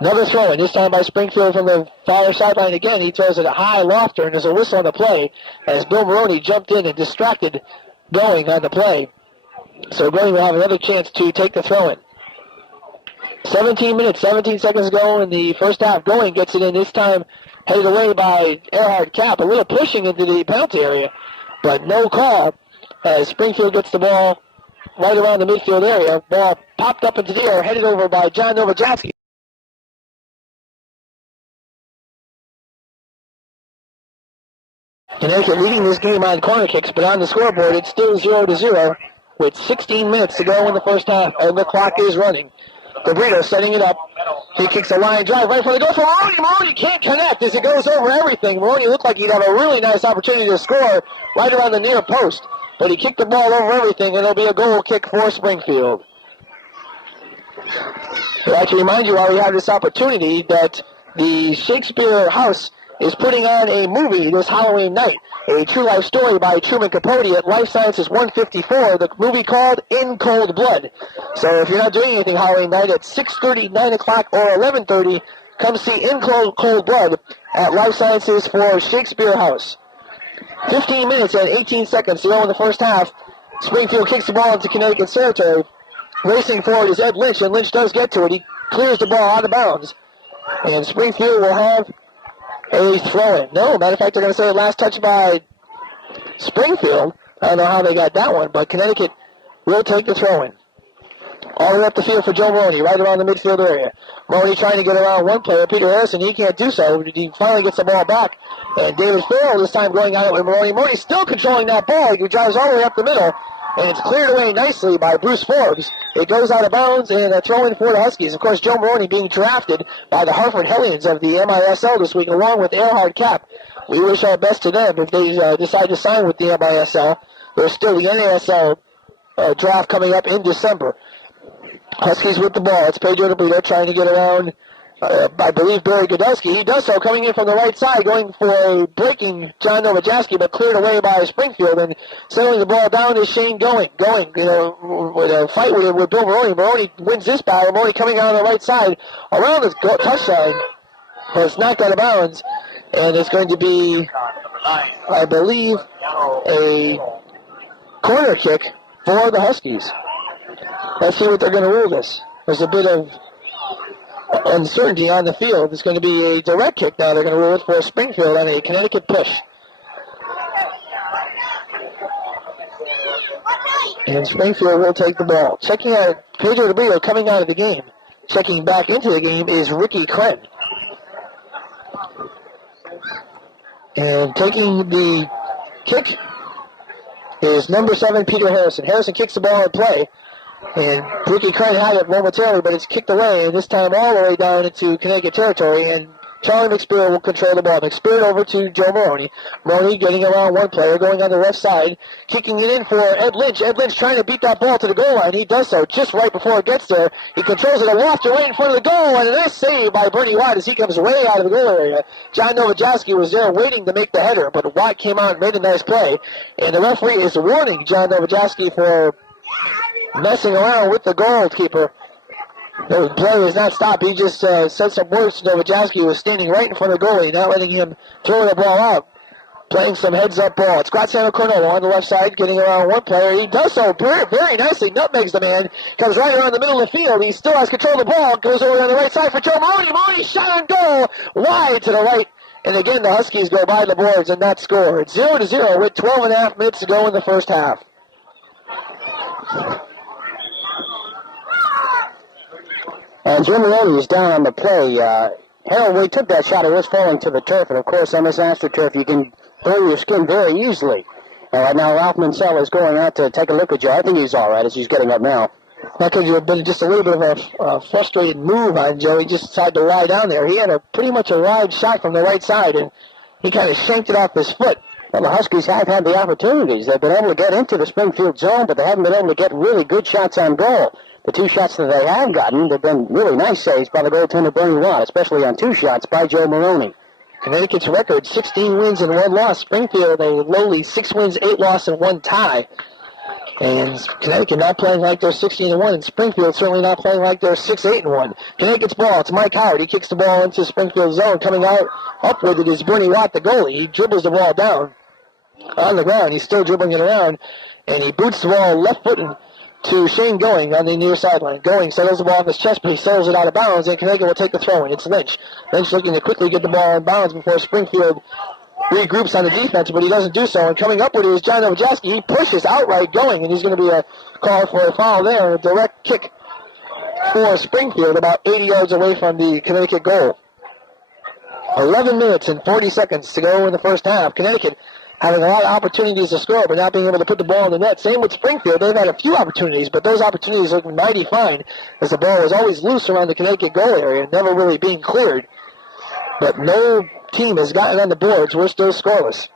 Another throw, and this time by Springfield from the far sideline again. He throws it a high lofter, and there's a whistle on the play as Bill Maroney jumped in and distracted Going on the play. So Going will have another chance to take the throw-in. 17 minutes, 17 seconds ago in the first half. Going gets it in, this time headed away by Gerhard Cap. A little pushing into the penalty area, but no call as Springfield gets the ball right around the midfield area. Ball popped up into the air, headed over by John Novojaski. Connecticut leading this game on corner kicks, but on the scoreboard it's still 0-0 with 16 minutes to go in the first half, and the clock is running. DeBrito setting it up. He kicks a line drive right for the goal for Maroney. Maroney can't connect as it goes over everything. Maroney looked like he'd have a really nice opportunity to score right around the near post, but he kicked the ball over everything, and it'll be a goal kick for Springfield. I'd like to remind you while we have this opportunity that the Shakespeare House is putting on a movie this Halloween night, a true life story by Truman Capote at Life Sciences 154, the movie called In Cold Blood. So if you're not doing anything Halloween night at 6:30, 9 o'clock, or 11:30, come see In Cold Blood at Life Sciences for Shakespeare House. 15 minutes and 18 seconds to go in the first half. Springfield kicks the ball into Connecticut's territory. Racing forward is Ed Lynch, and Lynch does get to it. He clears the ball out of bounds. And Springfield will have a throw-in. No, matter of fact, they're going to say last touch by Springfield. I don't know how they got that one, but Connecticut will take the throw-in. All the way up the field for Joe Maroney, right around the midfield area. Maroney trying to get around one player, Peter Harrison. He can't do so. He finally gets the ball back. And David Farrell this time going out with Maroney. Maroney still controlling that ball. He drives all the way up the middle. And it's cleared away nicely by Bruce Forbes. It goes out of bounds and a throw-in for the Huskies. Of course, Joe Maroney being drafted by the Hartford Hellions of the MISL this week, along with Erhard Kapp. We wish our best to them if they decide to sign with the MISL. There's still the NASL draft coming up in December. Huskies with the ball. It's Pedro DeBrito trying to get around, I believe, Barry Godowski. He does so, coming in from the right side, going for a breaking John Novojaski, but cleared away by Springfield. And settling the ball down is Shane Going, with a fight with Bill Maroney. Maroney wins this battle. Maroney coming out on the right side around the touchline. But it's knocked out of bounds. And it's going to be, I believe, a corner kick for the Huskies. Let's see what they're going to rule this. There's a bit of uncertainty on the field. It's going to be a direct kick now. They're going to rule it for Springfield on a Connecticut push. And Springfield will take the ball. Checking out Pedro DeBrito coming out of the game. Checking back into the game is Ricky Kren. And taking the kick is number 7, Peter Harrison. Harrison kicks the ball in play. And Ricky Kren had it momentarily, but it's kicked away, and this time all the way down into Connecticut territory, and Charlie McSpirit will control the ball. McSpirit over to Joe Maroney. Maroney getting around one player, going on the left side, kicking it in for Ed Lynch. Ed Lynch trying to beat that ball to the goal line. He does so just right before it gets there. He controls it aloft right in front of the goal, and a nice save by Bernie Watt as he comes way out of the goal area. John Novojaski was there waiting to make the header, but Watt came out and made a nice play. And the referee is warning John Novojaski for messing around with the goalkeeper. The play is not stopped. He just said some words to Novojaski, who was standing right in front of the goalie, not letting him throw the ball out. Playing some heads-up ball. It's Graziano Cornello on the left side, getting around one player. He does so very, very nicely. Nutmegs the man. Comes right around the middle of the field. He still has control of the ball. Goes over on the right side for Joe Maroney. Maroney shot on goal. Wide to the right. And again, the Huskies go by the boards and not score. It's 0-0 with 12.5 minutes to go in the first half. And Jim Maroney is down on the play. Harold Wade took that shot. It was falling to the turf. And, of course, on this AstroTurf, you can burn your skin very easily. And right now, Ralph Mansell is going out to take a look at Joe. I think he's all right as he's getting up now. That could have been just a little bit of a frustrated move on Joe. He just decided to lie down there. He had pretty much a wide shot from the right side, and he kind of shanked it off his foot. Well, the Huskies have had the opportunities. They've been able to get into the Springfield zone, but they haven't been able to get really good shots on goal. The two shots that they have gotten, they've been really nice saves by the goaltender Bernie Watt, especially on two shots by Joe Maroney. Connecticut's record, 16 wins and 1 loss. Springfield, a lowly 6 wins, 8 losses, and 1 tie. And Connecticut not playing like they're 16-1, and Springfield certainly not playing like they're 6-8-1. Connecticut's ball, it's Mike Howard. He kicks the ball into Springfield zone. Coming out up with it is Bernie Watt, the goalie. He dribbles the ball down on the ground. He's still dribbling it around, and he boots the ball left foot to Shane Going on the near sideline. Going settles the ball on his chest, but he settles it out of bounds, and Connecticut will take the throw-in. It's Lynch. Lynch looking to quickly get the ball in bounds before Springfield regroups on the defense, but he doesn't do so. And coming up with it is John Novojaski. He pushes outright Going, and he's going to be a call for a foul there. A direct kick for Springfield about 80 yards away from the Connecticut goal. 11 minutes and 40 seconds to go in the first half. Connecticut having a lot of opportunities to score, but not being able to put the ball in the net. Same with Springfield. They've had a few opportunities, but those opportunities look mighty fine, as the ball was always loose around the Connecticut goal area, never really being cleared. But no team has gotten on the boards. We're still scoreless.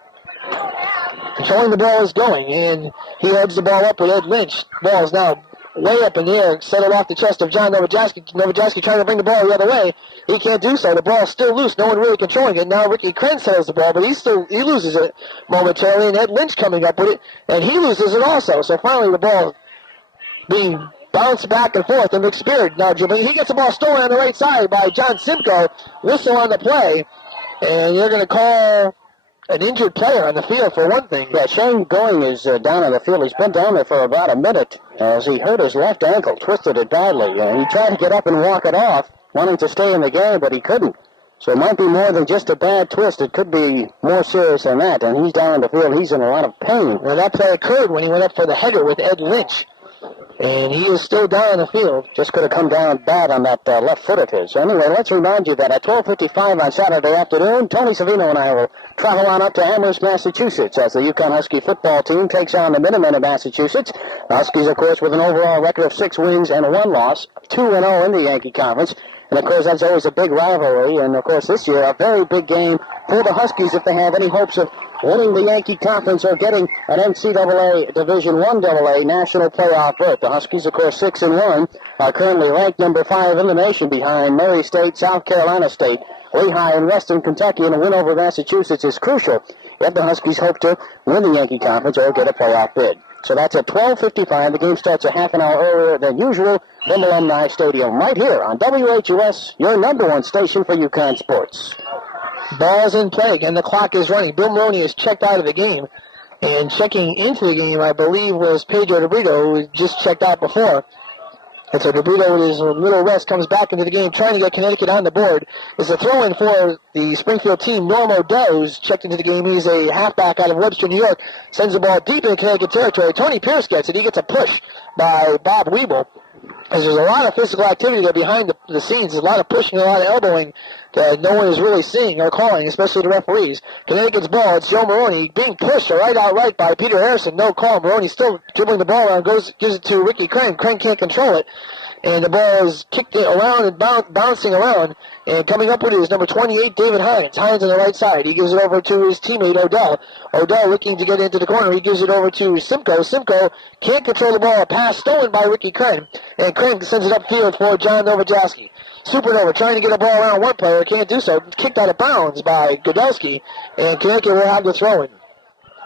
Controlling the ball is Going, and he heads the ball up with Ed Lynch. Ball is now way up in the air, settled off the chest of John Novojaski. Novojaski trying to bring the ball the other way. He can't do so. The ball's still loose. No one really controlling it. Now Ricky Krenn settles the ball, but he loses it momentarily, and Ed Lynch coming up with it, and he loses it also. So finally the ball being bounced back and forth, and McSpirit now dribbling. He gets the ball stolen on the right side by John Simcoe. Whistle on the play, and they're going to call an injured player on the field for one thing. Yeah, Shane Going is down on the field. He's been down there for about a minute as he hurt his left ankle, twisted it badly. And he tried to get up and walk it off, wanting to stay in the game, but he couldn't. So it might be more than just a bad twist. It could be more serious than that. And he's down on the field. He's in a lot of pain. Well, that play occurred when he went up for the header with Ed Lynch. And he is still down on the field. Just could have come down bad on that left foot of his. So anyway, let's remind you that at 12:55 on Saturday afternoon, Tony Savino and I will travel on up to Amherst, Massachusetts, as the UConn Husky football team takes on the Minutemen of Massachusetts. The Huskies, of course, with an overall record of 6 wins and 1 loss, 2-0 in the Yankee Conference. And, of course, that's always a big rivalry. And, of course, this year, a very big game for the Huskies if they have any hopes of winning the Yankee Conference or getting an NCAA Division I AA national playoff berth. The Huskies, of course, 6-1, are currently ranked number 5 in the nation behind Murray State, South Carolina State, Lehigh, and Western Kentucky. And a win over Massachusetts is crucial if the Huskies hope to win the Yankee Conference or get a playoff bid. So that's at 12:55. The game starts a half an hour earlier than usual from Alumni Stadium, right here on WHUS, your number 1 station for UConn sports. Ball's in play, and the clock is running. Bill Maroney is checked out of the game. And checking into the game, I believe, was Pedro DeBrito, who just checked out before. And so DeBrito, with his little rest, comes back into the game, trying to get Connecticut on the board. It's a throw-in for the Springfield team. Norm O'Doe's checked into the game. He's a halfback out of Webster, New York. Sends the ball deep into Connecticut territory. Tony Pierce gets it. He gets a push by Bob Weeble. As there's a lot of physical activity there behind the scenes. There's a lot of pushing, a lot of elbowing that no one is really seeing or calling, especially the referees. Connecticut's ball, it's Joe Maroney being pushed outright by Peter Harrison. No call. Maroney still dribbling the ball around, gives it to Ricky Krenn. Krenn can't control it. And the ball is kicked around and bouncing around. And coming up with it is number 28, David Hines. Hines on the right side. He gives it over to his teammate, Odell. Odell looking to get into the corner. He gives it over to Simcoe. Simcoe can't control the ball. A pass stolen by Ricky Krenn. And Krenn sends it upfield for John Novojaski. Supernova trying to get a ball around one player. Can't do so. Kicked out of bounds by Godelski. And Connecticut will have the throw-in.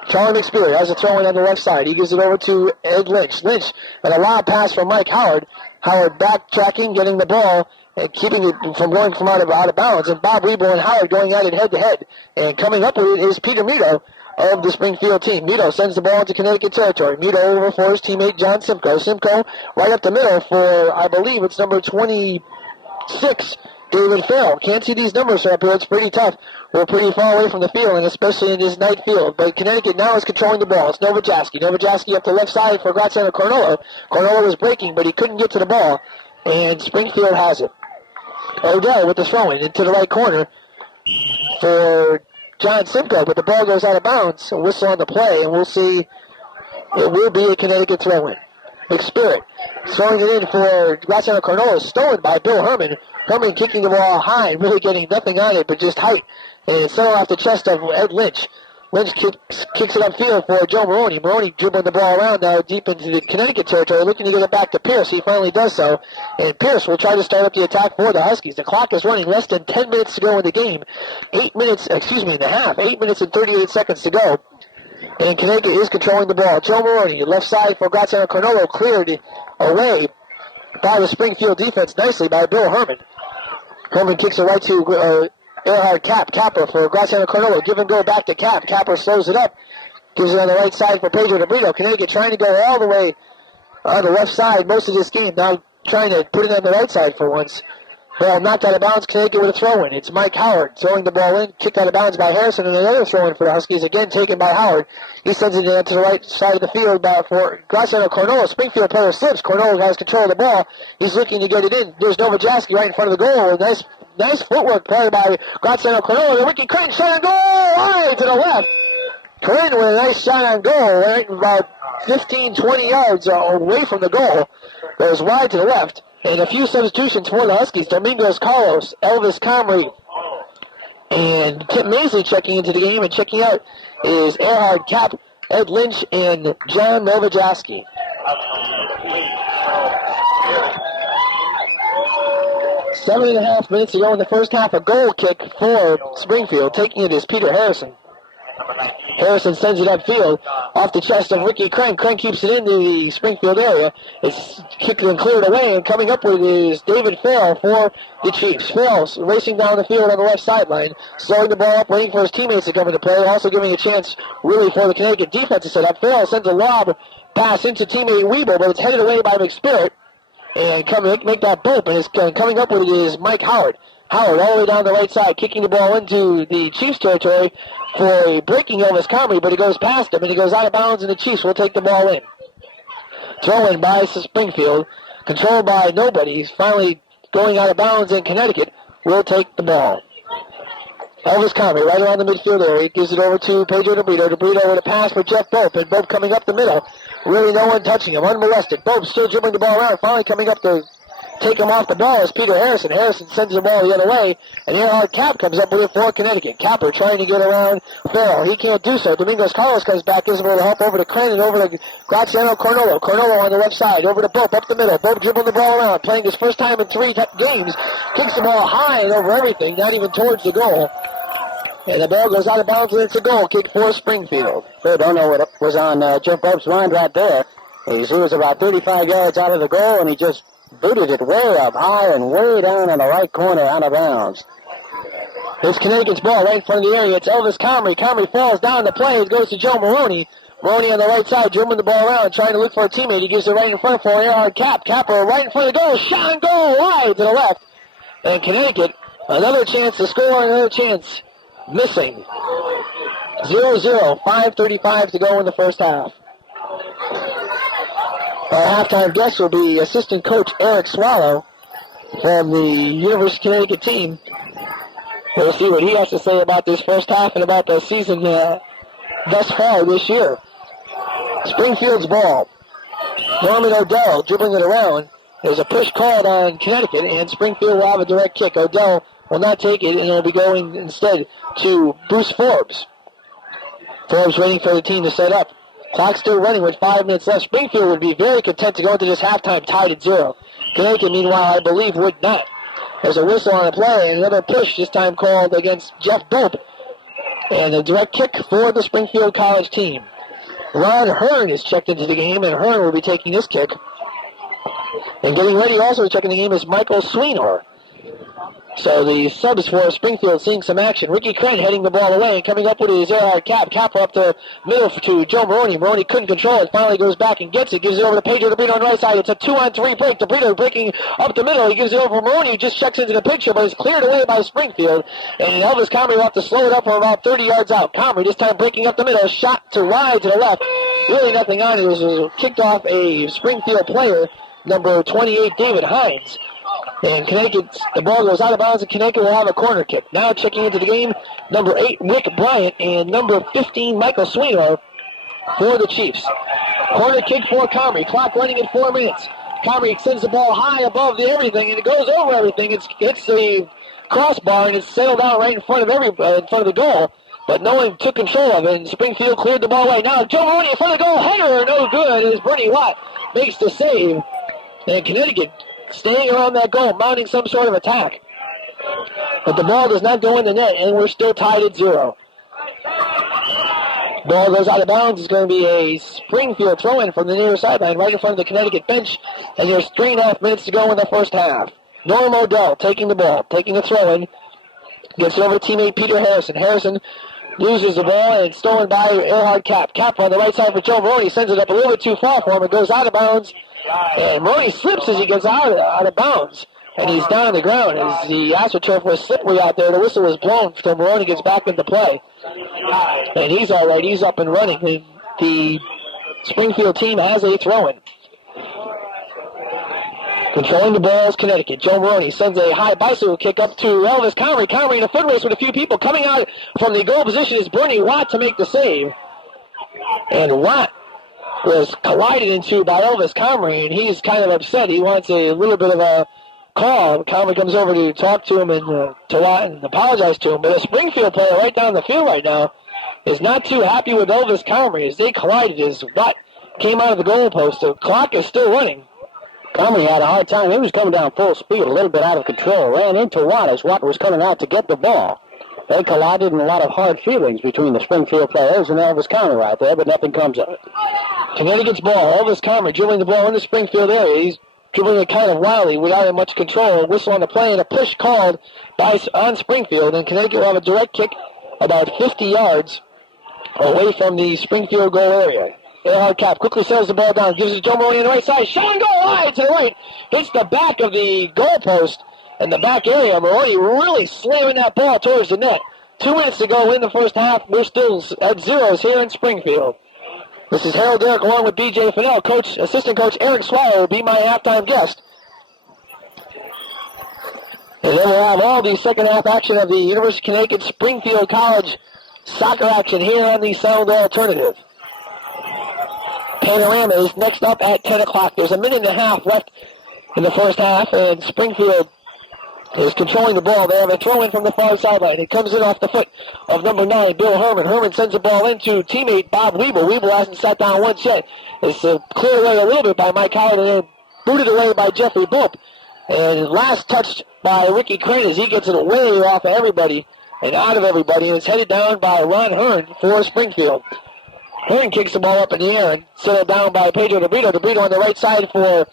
Charlie McSpirit has a throw-in on the left side. He gives it over to Ed Lynch. Lynch, and a lob pass from Mike Howard. Howard backtracking, getting the ball, and keeping it from going from out of bounds. And Bob Weeble and Howard going at it head-to-head. And coming up with it is Peter Mito of the Springfield team. Mito sends the ball into Connecticut territory. Mito over for his teammate John Simcoe. Simcoe right up the middle for, I believe, it's number 26, David Finnell. Can't see these numbers up here. It's pretty tough. We're pretty far away from the field, and especially in this night field. But Connecticut now is controlling the ball. It's Novojaski. Novojaski up the left side for Graziano Cornolo. Cornolo was breaking, but he couldn't get to the ball. And Springfield has it. Odell with the throw-in into the right corner for John Simcoe, but the ball goes out of bounds. A whistle on the play, and we'll see. It will be a Connecticut throw-in. McSpirit throwing it in for Graziano Cornolo, stolen by Bill Herman. Herman kicking the ball high, really getting nothing on it, but just height. And it's settled off the chest of Ed Lynch. Lynch kicks it upfield for Joe Maroney. Maroney dribbling the ball around now deep into the Connecticut territory, looking to get it back to Pierce. He finally does so. And Pierce will try to start up the attack for the Huskies. The clock is running, less than 10 minutes to go in the game. 8 minutes and a half. 8 minutes and 38 seconds to go. And Connecticut is controlling the ball. Joe Maroney, left side for Graziano Cornolo, cleared away by the Springfield defense nicely by Bill Herman. Herman kicks it right to Erhard Capper for Graziano Cornolo. Give and go back to Cap. Capper slows it up. Gives it on the right side for Pedro DeBrito. Connecticut trying to go all the way on the left side most of this game. Now trying to put it on the right side for once. Ball knocked out of bounds. Connecticut with a throw-in. It's Mike Howard throwing the ball in. Kicked out of bounds by Harrison. And another throw-in for the Huskies. Again taken by Howard. He sends it in to the right side of the field for Graziano Cornolo. Springfield player slips. Cornolo has control of the ball. He's looking to get it in. There's Novojaski right in front of the goal. Nice footwork play by Graziano Cornolo. Ricky Krenn shot on goal. Right to the left. Krenn with a nice shot on goal. Right about 15, 20 yards away from the goal. Goes wide to the left. And a few substitutions for the Huskies. Domingos Carlos, Elvis Comrie, and Kip Maisley checking into the game. And checking out is Erhard Cap, Ed Lynch, and John Novojaski. 7.5 minutes to go in the first half. A goal kick for Springfield. Taking it is Peter Harrison. Harrison sends it upfield off the chest of Ricky Crank. Crank keeps it into the Springfield area. It's kicked and cleared away, and coming up with it is David Farrell for the Chiefs. Farrell racing down the field on the left sideline, slowing the ball up, waiting for his teammates to come into play, also giving a chance really for the Connecticut defense to set up. Farrell sends a lob pass into teammate Weeble, but it's headed away by McSpirit. And make that bump, and coming up with it is Mike Howard. Howard all the way down the right side, kicking the ball into the Chiefs territory for a breaking Elvis Comrie, but he goes past him, and he goes out of bounds, and the Chiefs will take the ball in. Throw in by Springfield, controlled by nobody. He's finally going out of bounds, and Connecticut will take the ball. Elvis Comrie right around the midfield area, gives it over to Pedro DeBrito. DeBrito with a pass for Jeff Bope, and Bope coming up the middle. Really no one touching him, unmolested. Bope still dribbling the ball around, finally coming up to take him off the ball is Peter Harrison. Harrison sends the ball the other way, and Earhart Cap comes up with it for Connecticut. Capper trying to get around Farrell. He can't do so. Domingos Carlos comes back, gives him a little help over to Crane and over to Graziano Cornolo. Cornolo on the left side, over to Bope, up the middle. Bope dribbling the ball around, playing his first time in 3 games. Kicks the ball high and over everything, not even towards the goal. And the ball goes out of bounds, and it's a goal kick for Springfield. I don't know what was on Jeff Bope's mind right there. He was about 35 yards out of the goal, and he just booted it way up high and way down in the right corner out of bounds. It's Connecticut's ball right in front of the area. It's Elvis Comrie. Comrie falls down the play. It goes to Joe Maroney. Maroney on the right side, dribbling the ball around, trying to look for a teammate. He gives it right in front for Earhart Cap. Capper right in front of the goal. Shot and goal wide to the left. And Connecticut, another chance to score, another chance missing. 0-0, 5:35 to go in the first half. Our halftime guest will be assistant coach Eric Swallow from the University of Connecticut team. We'll see what he has to say about this first half and about the season thus far this year. Springfield's ball. Norman Odell dribbling it around. There's a push called on Connecticut, and Springfield will have a direct kick. Odell will not take it, and it'll be going instead to Bruce Forbes. Forbes waiting for the team to set up. Clock still running with 5 minutes left. Springfield would be very content to go into this halftime tied at 0. Connecticut, meanwhile, I believe would not. There's a whistle on the play and another push, this time called against Jeff Bope. And a direct kick for the Springfield College team. Ron Hearn is checked into the game, and Hearn will be taking this kick. And getting ready also to check in the game is Michael Sweenor. So the subs for Springfield seeing some action. Ricky Crane heading the ball away and coming up with his Cap. Capper up the middle to Joe Maroney. Maroney couldn't control it. Finally goes back and gets it. Gives it over to Pedro DeBrito on the right side. It's a 2-on-3 break. DeBrito breaking up the middle. He gives it over to Maroney. He just checks into the picture, but it's cleared away by Springfield. And Elvis Comrie will have to slow it up from about 30 yards out. Comrie this time breaking up the middle. Shot to wide to the left. Really nothing on it. It was kicked off a Springfield player, number 28, David Hines. And Connecticut, the ball goes out of bounds, and Connecticut will have a corner kick. Now checking into the game, number 8, Rick Bryant, and number 15, Michael Sweenor for the Chiefs. Corner kick for Comrie. Clock running at 4 minutes. Comrie extends the ball high above everything, and it goes over everything. It's the crossbar, and it's sailed out right in front of the goal. But no one took control of it, and Springfield cleared the ball away. Now Joe Maroney in front of the goal. Header, no good, as Bernie Watt makes the save. And Connecticut staying around that goal, mounting some sort of attack. But the ball does not go in the net, and we're still tied at 0. Ball goes out of bounds. It's going to be a Springfield throw-in from the near sideline right in front of the Connecticut bench. And there's 3.5 minutes to go in the first half. Norm Odell taking the ball, taking a throw-in. Gets it over to teammate Peter Harrison. Harrison loses the ball, and it's stolen by Earhart Cap. Cap on the right side for Joe Maroney. Sends it up a little bit too far for him. It goes out of bounds. And Maroney slips as he gets out of bounds. And he's down on the ground. As the AstroTurf was slippery out there, the whistle was blown until Maroney gets back into play. And he's all right. He's up and running. The Springfield team has a throw-in. Controlling the ball is Connecticut. Joe Maroney sends a high bicycle kick up to Elvis Comrie. Comrie in a foot race with a few people. Coming out from the goal position is Bernie Watt to make the save. And Watt was collided into by Elvis Comrie, and he's kind of upset. He wants a little bit of a call. Comrie comes over to talk to him and to Watt and apologize to him. But a Springfield player right down the field right now is not too happy with Elvis Comrie as they collided as Watt came out of the goalpost. The clock is still running. Comrie had a hard time. He was coming down full speed, a little bit out of control. Ran into Watt as Watt was coming out to get the ball. They collided in a lot of hard feelings between the Springfield players and Elvis Comrie right there, but nothing comes of it. Connecticut's ball. Elvis Comrie dribbling the ball in the Springfield area. He's dribbling it kind of wildly without much control. A whistle on the play and a push called on Springfield, and Connecticut will have a direct kick about 50 yards away from the Springfield goal area. Earhart Cap quickly settles the ball down, gives it to Joe Maroney on the right side. Shot and goal wide to the right. Hits the back of the goalpost in the back area. Maroney really slamming that ball towards the net. 2 minutes to go in the first half. We're still at zeros here in Springfield. This is Harold Darak along with BJ Finnell. Assistant coach Eric Swire will be my halftime guest. And then we'll have all the second half action of the University of Connecticut Springfield College soccer action here on the Sound Alternative. Panorama is next up at 10 o'clock. There's a minute and a half left in the first half, and Springfield is controlling the ball. They have a throw in from the far sideline. It comes in off the foot of number 9, Bill Herman. Herman sends the ball into teammate Bob Weeble. Weeble hasn't sat down once yet. It's cleared away a little bit by Mike Howard and then booted away by Jeffrey Boop. And last touched by Ricky Crane as he gets it way off of everybody and out of everybody. And it's headed down by Ron Hearn for Springfield. Hearn kicks the ball up in the air and settled down by Pedro DeBrito. DeBrito on the right side for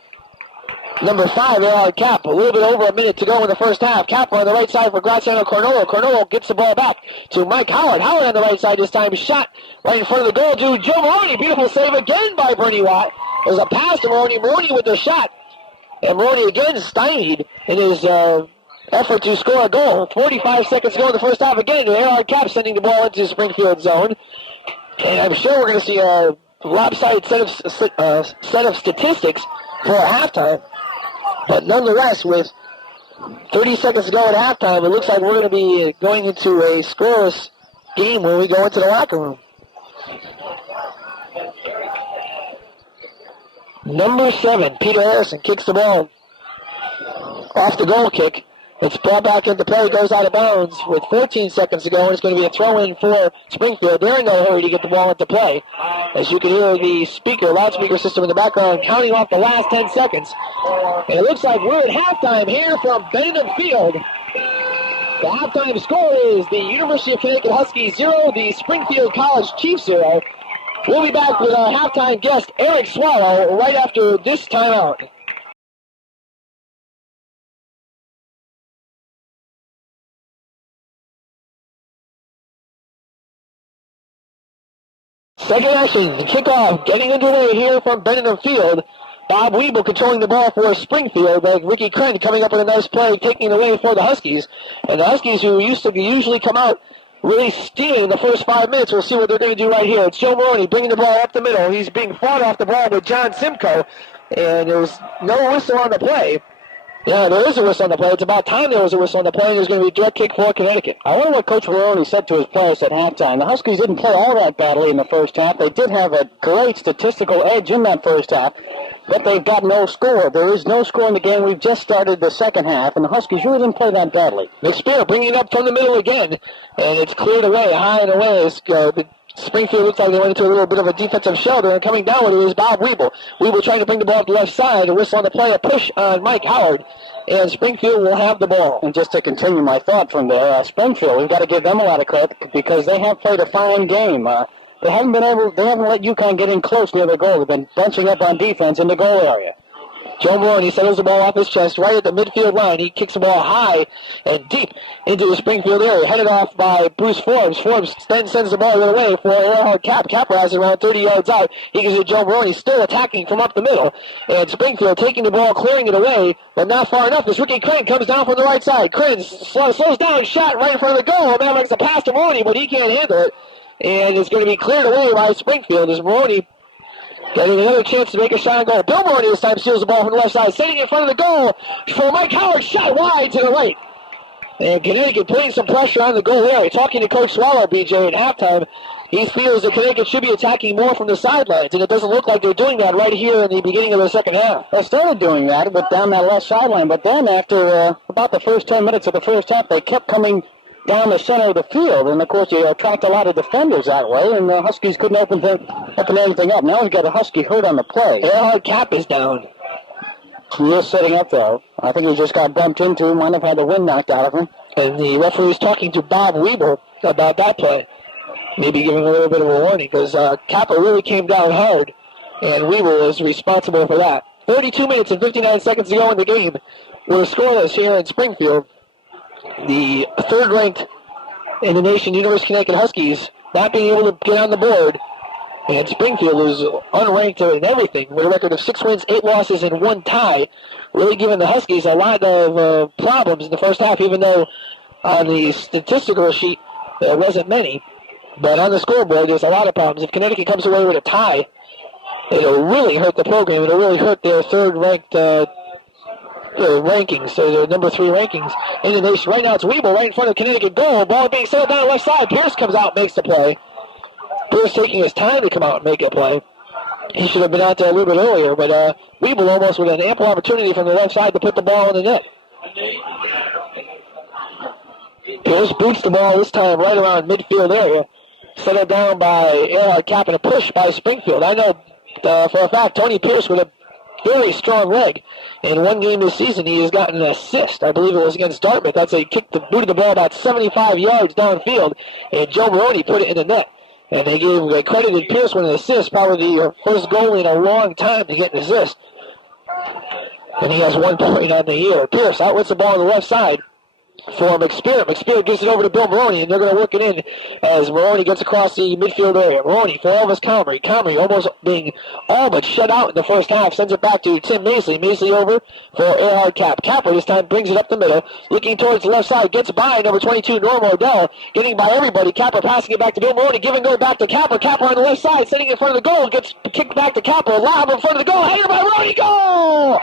number 5, Earhart Cap. A little bit over a minute to go in the first half. Cap on the right side for Graziano Cornolo. Cornolo gets the ball back to Mike Howard. Howard on the right side this time. Shot right in front of the goal to Joe Maroney. Beautiful save again by Bernie Watt. There's a pass to Maroney. Maroney with the shot. And Maroney again stymied in his effort to score a goal. 45 seconds to go in the first half again. Earhart Cap sending the ball into Springfield zone. And I'm sure we're going to see a lopsided set of statistics for halftime. But nonetheless, with 30 seconds to go at halftime, it looks like we're going to be going into a scoreless game when we go into the locker room. Number 7, Peter Harrison, kicks the ball off the goal kick. It's brought back into play, goes out of bounds with 14 seconds to go, and it's going to be a throw-in for Springfield. They're in no hurry to get the ball into play. As you can hear the loudspeaker system in the background counting off the last 10 seconds. And it looks like we're at halftime here from Benedum Field. The halftime score is the University of Connecticut Huskies 0, the Springfield College Chiefs 0. We'll be back with our halftime guest, Eric Swallow, right after this timeout. Second action, the kickoff, getting underway here from Benedum Field. Bob Weeble controlling the ball for Springfield, but Ricky Kren coming up with a nice play, taking it away for the Huskies. And the Huskies, who usually come out really stealing the first 5 minutes, we'll see what they're going to do right here. It's Joe Maroney bringing the ball up the middle. He's being fought off the ball with John Simcoe, and there's no whistle on the play. Yeah, there is a whistle on the play. It's about time there was a whistle on the play, and there's going to be a direct kick for Connecticut. I wonder what Coach Maroney said to his players at halftime. The Huskies didn't play all that badly in the first half. They did have a great statistical edge in that first half, but they've got no score. There is no score in the game. We've just started the second half, and the Huskies really didn't play that badly. McSpear bringing it up from the middle again, and it's cleared away, high and away. Springfield looks like they went into a little bit of a defensive shelter, and coming down with it is Bob Weeble. Weeble trying to bring the ball up the left side. A whistle on the play, a push on Mike Howard, and Springfield will have the ball. And just to continue my thought from there, Springfield, we've got to give them a lot of credit because they have played a fine game. They haven't let UConn get in close near the goal. They've been bunching up on defense in the goal area. Joe Maroney settles the ball off his chest right at the midfield line. He kicks the ball high and deep into the Springfield area, headed off by Bruce Forbes. Forbes then sends the ball the other way for Earhart Cap. Cap rises around 30 yards out. He gives it to Joe Maroney, still attacking from up the middle. And Springfield taking the ball, clearing it away, but not far enough as Ricky Crane comes down from the right side. Crane slows down, shot right in front of the goal. That makes a pass to Maroney, but he can't handle it. And it's going to be cleared away by Springfield as Maroney getting another chance to make a shot and goal. Bill Maroney this time steals the ball from the left side, sitting in front of the goal for Mike Howard. Shot wide to the right. And Connecticut putting some pressure on the goal area. Talking to Coach Swallow, BJ, at halftime, he feels that Connecticut should be attacking more from the sidelines, and it doesn't look like they're doing that right here in the beginning of the second half. They started doing that, but down that left sideline. But then after about the first 10 minutes of the first half, they kept coming down the center of the field, and of course you attract a lot of defenders that way, and the Huskies couldn't open anything up. Now we've got a Husky hurt on the play. Earhart Cap is down. He is setting up, though. I think he just got bumped into him. Might have had the wind knocked out of him. And the referee is talking to Bob Weber about that play. Maybe giving a little bit of a warning, because Kappa really came down hard, and Weber was responsible for that. 32 minutes and 59 seconds to go in the game. We're scoreless here in Springfield. The third-ranked in the nation, University of Connecticut Huskies, not being able to get on the board. And Springfield is unranked in everything with a record of 6 wins, 8 losses, and 1 tie. Really giving the Huskies a lot of problems in the first half, even though on the statistical sheet there wasn't many. But on the scoreboard, there's a lot of problems. If Connecticut comes away with a tie, it'll really hurt the program. It'll really hurt their third-ranked rankings, so their number 3 rankings in the nation. Right now, it's Weeble right in front of Connecticut goal. Ball being settled down the left side. Pierce comes out, makes the play. Pierce taking his time to come out and make a play. He should have been out there a little bit earlier, but Weeble almost with an ample opportunity from the left side to put the ball in the net. Pierce boots the ball this time right around midfield area. Settled down by Erhard Cap and a push by Springfield. I know for a fact Tony Pierce with a very strong leg. In one game this season, he has gotten an assist. I believe it was against Dartmouth. That's a kick that booted the ball about 75 yards downfield, and Joe Maroney put it in the net. And they credited Pierce with an assist, probably the first goalie in a long time to get an assist. And he has 1 point on the year. Pierce outwits the ball on the left side for McSpirit. McSpirit gives it over to Bill Maroney, and they're going to work it in as Maroney gets across the midfield area. Maroney for Elvis Comrie. Comrie almost being all but shut out in the first half. Sends it back to Tim Masley. Masley over for Erhard Cap. Capper this time brings it up the middle. Looking towards the left side. Gets by number 22, Norm Odell. Getting by everybody. Capper passing it back to Bill Maroney. Giving go back to Capper. Capper on the left side. Sitting in front of the goal. Gets kicked back to Capper. Lob in front of the goal. Headed by Maroney. Goal!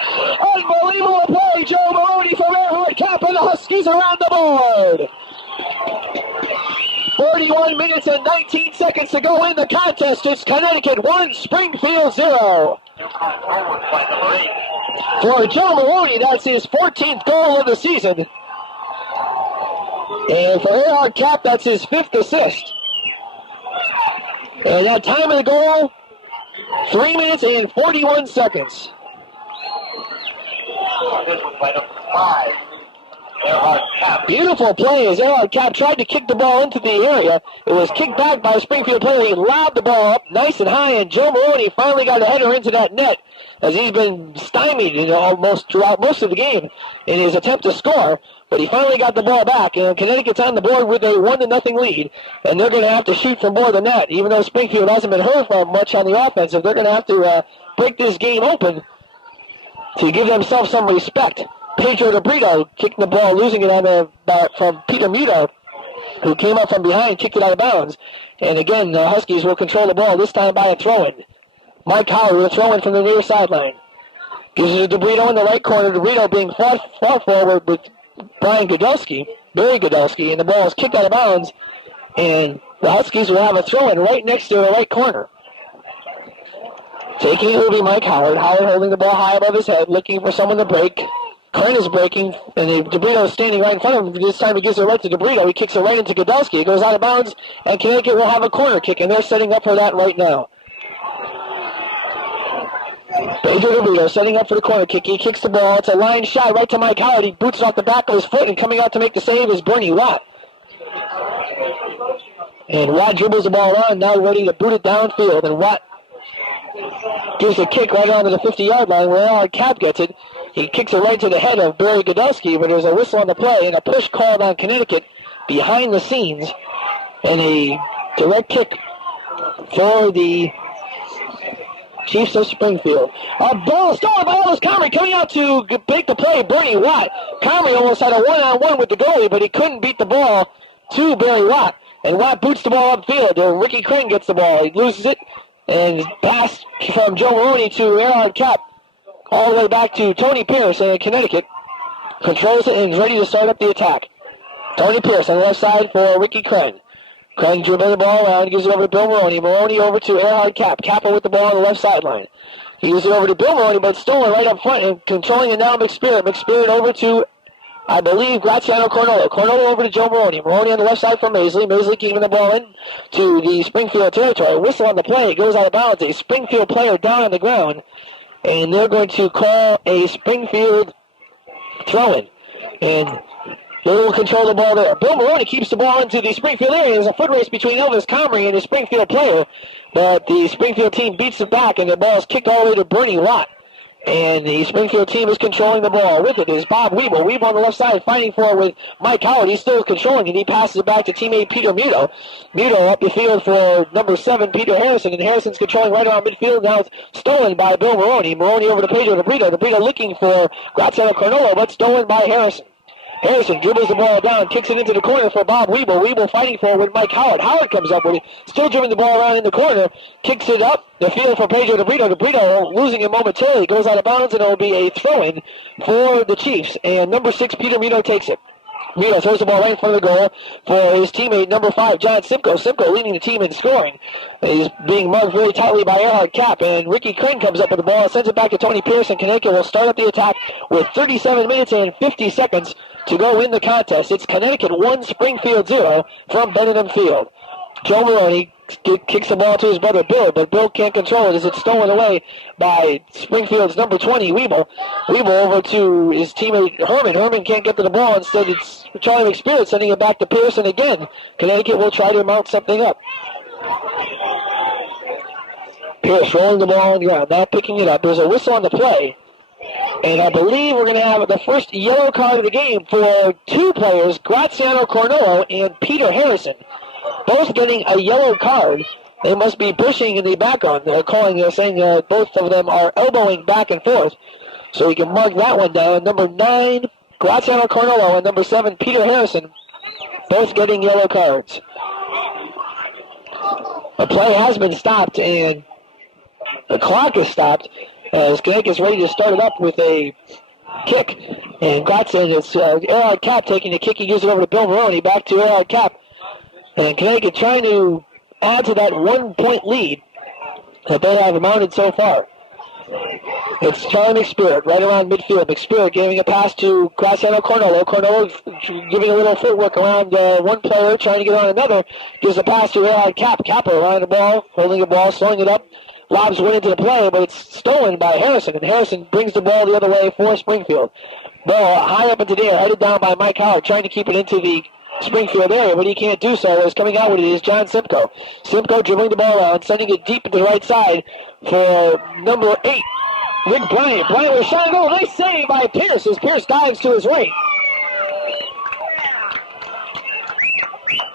Unbelievable play. Joe Maroney for Erhard Cap, and the Huskies are on the board. 41 minutes and 19 seconds to go in the contest. It's Connecticut 1, Springfield 0. For Joe Maroney, that's his 14th goal of the season. And for Erhard Cap, that's his 5th assist. And that time of the goal, 3 minutes and 41 seconds. This was right up to 5. Beautiful play as Erhard Cap tried to kick the ball into the area. It was kicked back by a Springfield player. He lobbed the ball up nice and high, and Joe Maroney finally got a header into that net as he's been stymied, almost throughout most of the game in his attempt to score. But he finally got the ball back, and Connecticut's on the board with a 1-0 lead, and they're going to have to shoot for more than that. Even though Springfield hasn't been heard from much on the offensive, they're going to have to break this game open to give themselves some respect. Pedro DeBrito kicking the ball, losing it from Peter Muto, who came up from behind, kicked it out of bounds. And again, the Huskies will control the ball, this time by a throw-in. Mike Howard with a throw-in from the near sideline. Gives it to DeBrito in the right corner. DeBrito being far forward with Barry Godelski, and the ball is kicked out of bounds. And the Huskies will have a throw-in right next to the right corner. Taking it will be Mike Howard. Howard holding the ball high above his head, looking for someone to break. Kern is breaking, and DeBrito is standing right in front of him. This time he gives it right to DeBrito. He kicks it right into Godelski. It goes out of bounds, and Connecticut will have a corner kick, and they're setting up for that right now. Pedro DeBrito setting up for the corner kick. He kicks the ball. It's a line shot right to Mike Howard. He boots it off the back of his foot, and coming out to make the save is Bernie Watt. And Watt dribbles the ball around, now ready to boot it downfield, and Watt gives a kick right onto the 50-yard line where Erhard Cap gets it. He kicks it right to the head of Barry Godelski, but there's a whistle on the play and a push called on Connecticut behind the scenes, and a direct kick for the Chiefs of Springfield. A ball stolen by Elvis Comrie coming out to make the play. Bernie Watt. Comrie almost had a one-on-one with the goalie, but he couldn't beat the ball to Barry Watt. And Watt boots the ball upfield. Ricky Crane gets the ball. He loses it, and pass from Joe Maroney to Erhard Cap. All the way back to Tony Pierce in Connecticut. Controls it and is ready to start up the attack. Tony Pierce on the left side for Ricky Crane. Crane dribbling the ball around, gives it over to Bill Maroney. Maroney over to Erhard Cap. Capper with the ball on the left sideline. He gives it over to Bill Maroney, but stolen right up front and controlling it now McSpirit. McSpirit over to, I believe, Graziano Cornolo. Cornolo over to Joe Maroney. Maroney on the left side for Masley. Masley keeping the ball in to the Springfield territory. Whistle on the play. It goes out of bounds. A Springfield player down on the ground. and they're going to call a Springfield throw-in. And they will control the ball there. Bill Maroney keeps the ball into the Springfield area. There's a foot race between Elvis Comrie and the Springfield player, but the Springfield team beats it back, and the ball is kicked all the way to Bernie Lott. And the Springfield team is controlling the ball. With it is Bob Weeble. Weeble on the left side fighting for it with Mike Howard. He's still controlling it. He passes it back to teammate Peter Muto. Muto up the field for number 7, Peter Harrison. And Harrison's controlling right around midfield. Now it's stolen by Bill Maroney. Maroney over to Pedro DeBrito. DeBrito looking for Graziano Cornolo, but stolen by Harrison. Harrison dribbles the ball down, kicks it into the corner for Bob Weeble. Weeble fighting for it with Mike Howard. Howard comes up with it, still dribbling the ball around in the corner, kicks it up the field for Pedro DeBrito. DeBrito losing it momentarily, goes out of bounds, and it will be a throw-in for the Chiefs. And number 6, Peter Muto takes it. Muto throws the ball right in front of the goal for his teammate, number 5, John Simcoe. Simcoe leading the team in scoring. He's being mugged very tightly by Erhard Kapp, and Ricky Crane comes up with the ball and sends it back to Tony Pearson. Connecticut will start up the attack with 37 minutes and 50 seconds to go win the contest. It's Connecticut 1, Springfield 0 from Benedum Field. Joe Maroney kicks the ball to his brother Bill, but Bill can't control it as it's stolen away by Springfield's number 20, Weeble. Weeble over to his teammate Herman. Herman can't get to the ball. Instead, it's Charlie McSpirit sending it back to Pearson again. Connecticut will try to mount something up. Pierce rolling the ball on the ground, not picking it up. There's a whistle on the play. And I believe we're going to have the first yellow card of the game for 2 players, Graziano Cornolo and Peter Harrison. Both getting a yellow card. They must be pushing in the background. They're saying both of them are elbowing back and forth. So we can mark that one down. Number 9, Graziano Cornolo, and number 7, Peter Harrison, both getting yellow cards. The play has been stopped, and the clock is stopped. As Connecticut's ready to start it up with a kick. And Graziano, it's Erhard Kapp taking the kick. He gives it over to Bill Maroney. Back to Erhard Kapp. And Connecticut trying to add to that 1-point lead that they have mounted so far. It's Charlie McSpirit right around midfield. McSpirit giving a pass to Graziano Cornolo. Cornolo giving a little footwork around one player, trying to get on another. Gives a pass to Erhard Kapp. Kappa around the ball, holding the ball, slowing it up. Lobs went into the play, but it's stolen by Harrison, and Harrison brings the ball the other way for Springfield. Ball high up into the air, headed down by Mike Howard, trying to keep it into the Springfield area, but he can't do so. As coming out with it is John Simcoe. Simcoe dribbling the ball out, sending it deep into the right side for number 8, Rick Bryant. Bryant was shot. Oh, nice save by Pierce as Pierce dives to his right.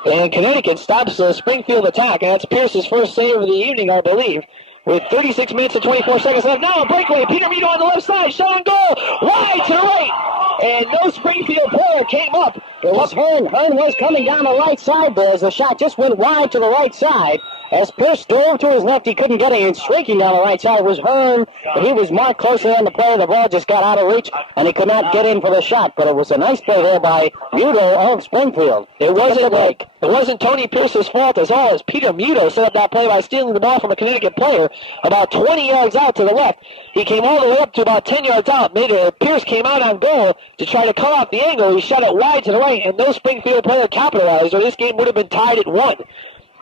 And Connecticut stops the Springfield attack, and that's Pierce's first save of the evening, I believe. With 36 minutes and 24 seconds left. Now a breakaway. Peter Muto on the left side. Shot on goal. Wide to the right. And no Springfield player came up. It was Hearn. Hearn was coming down the right side there as the shot just went wide to the right side. As Pierce drove to his left, he couldn't get it, and streaking down the right side was Hearn. But he was marked closely on the play. The ball just got out of reach, and he could not get in for the shot. But it was a nice play there by Muto of Springfield. It wasn't Tony Pierce's fault as all, as Peter Muto set up that play by stealing the ball from a Connecticut player about 20 yards out to the left. He came all the way up to about 10 yards out. Pierce came out on goal to try to cut off the angle. He shot it wide to the right, and no Springfield player capitalized, or this game would have been tied at 1.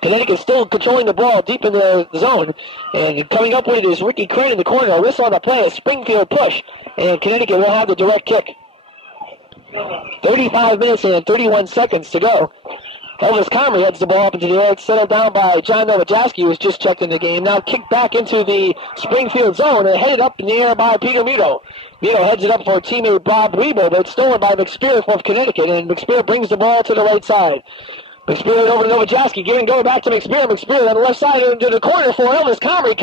Connecticut still controlling the ball deep in the zone. And coming up with it is Ricky Crane in the corner. A whistle on the play, a Springfield push. And Connecticut will have the direct kick. 35 minutes and 31 seconds to go. Elvis Comrie heads the ball up into the air. It's settled down by John Novojaski, who was just checked in the game. Now kicked back into the Springfield zone and headed up in the air by Peter Muto. Muto heads it up for teammate Bob Weeble, but it's stolen by McSpirit of Connecticut. And McSpirit brings the ball to the right side. McSpirit over to Novojaski, giving go back to McSpirit. McSpirit on the left side into the corner for Elvis Comrie.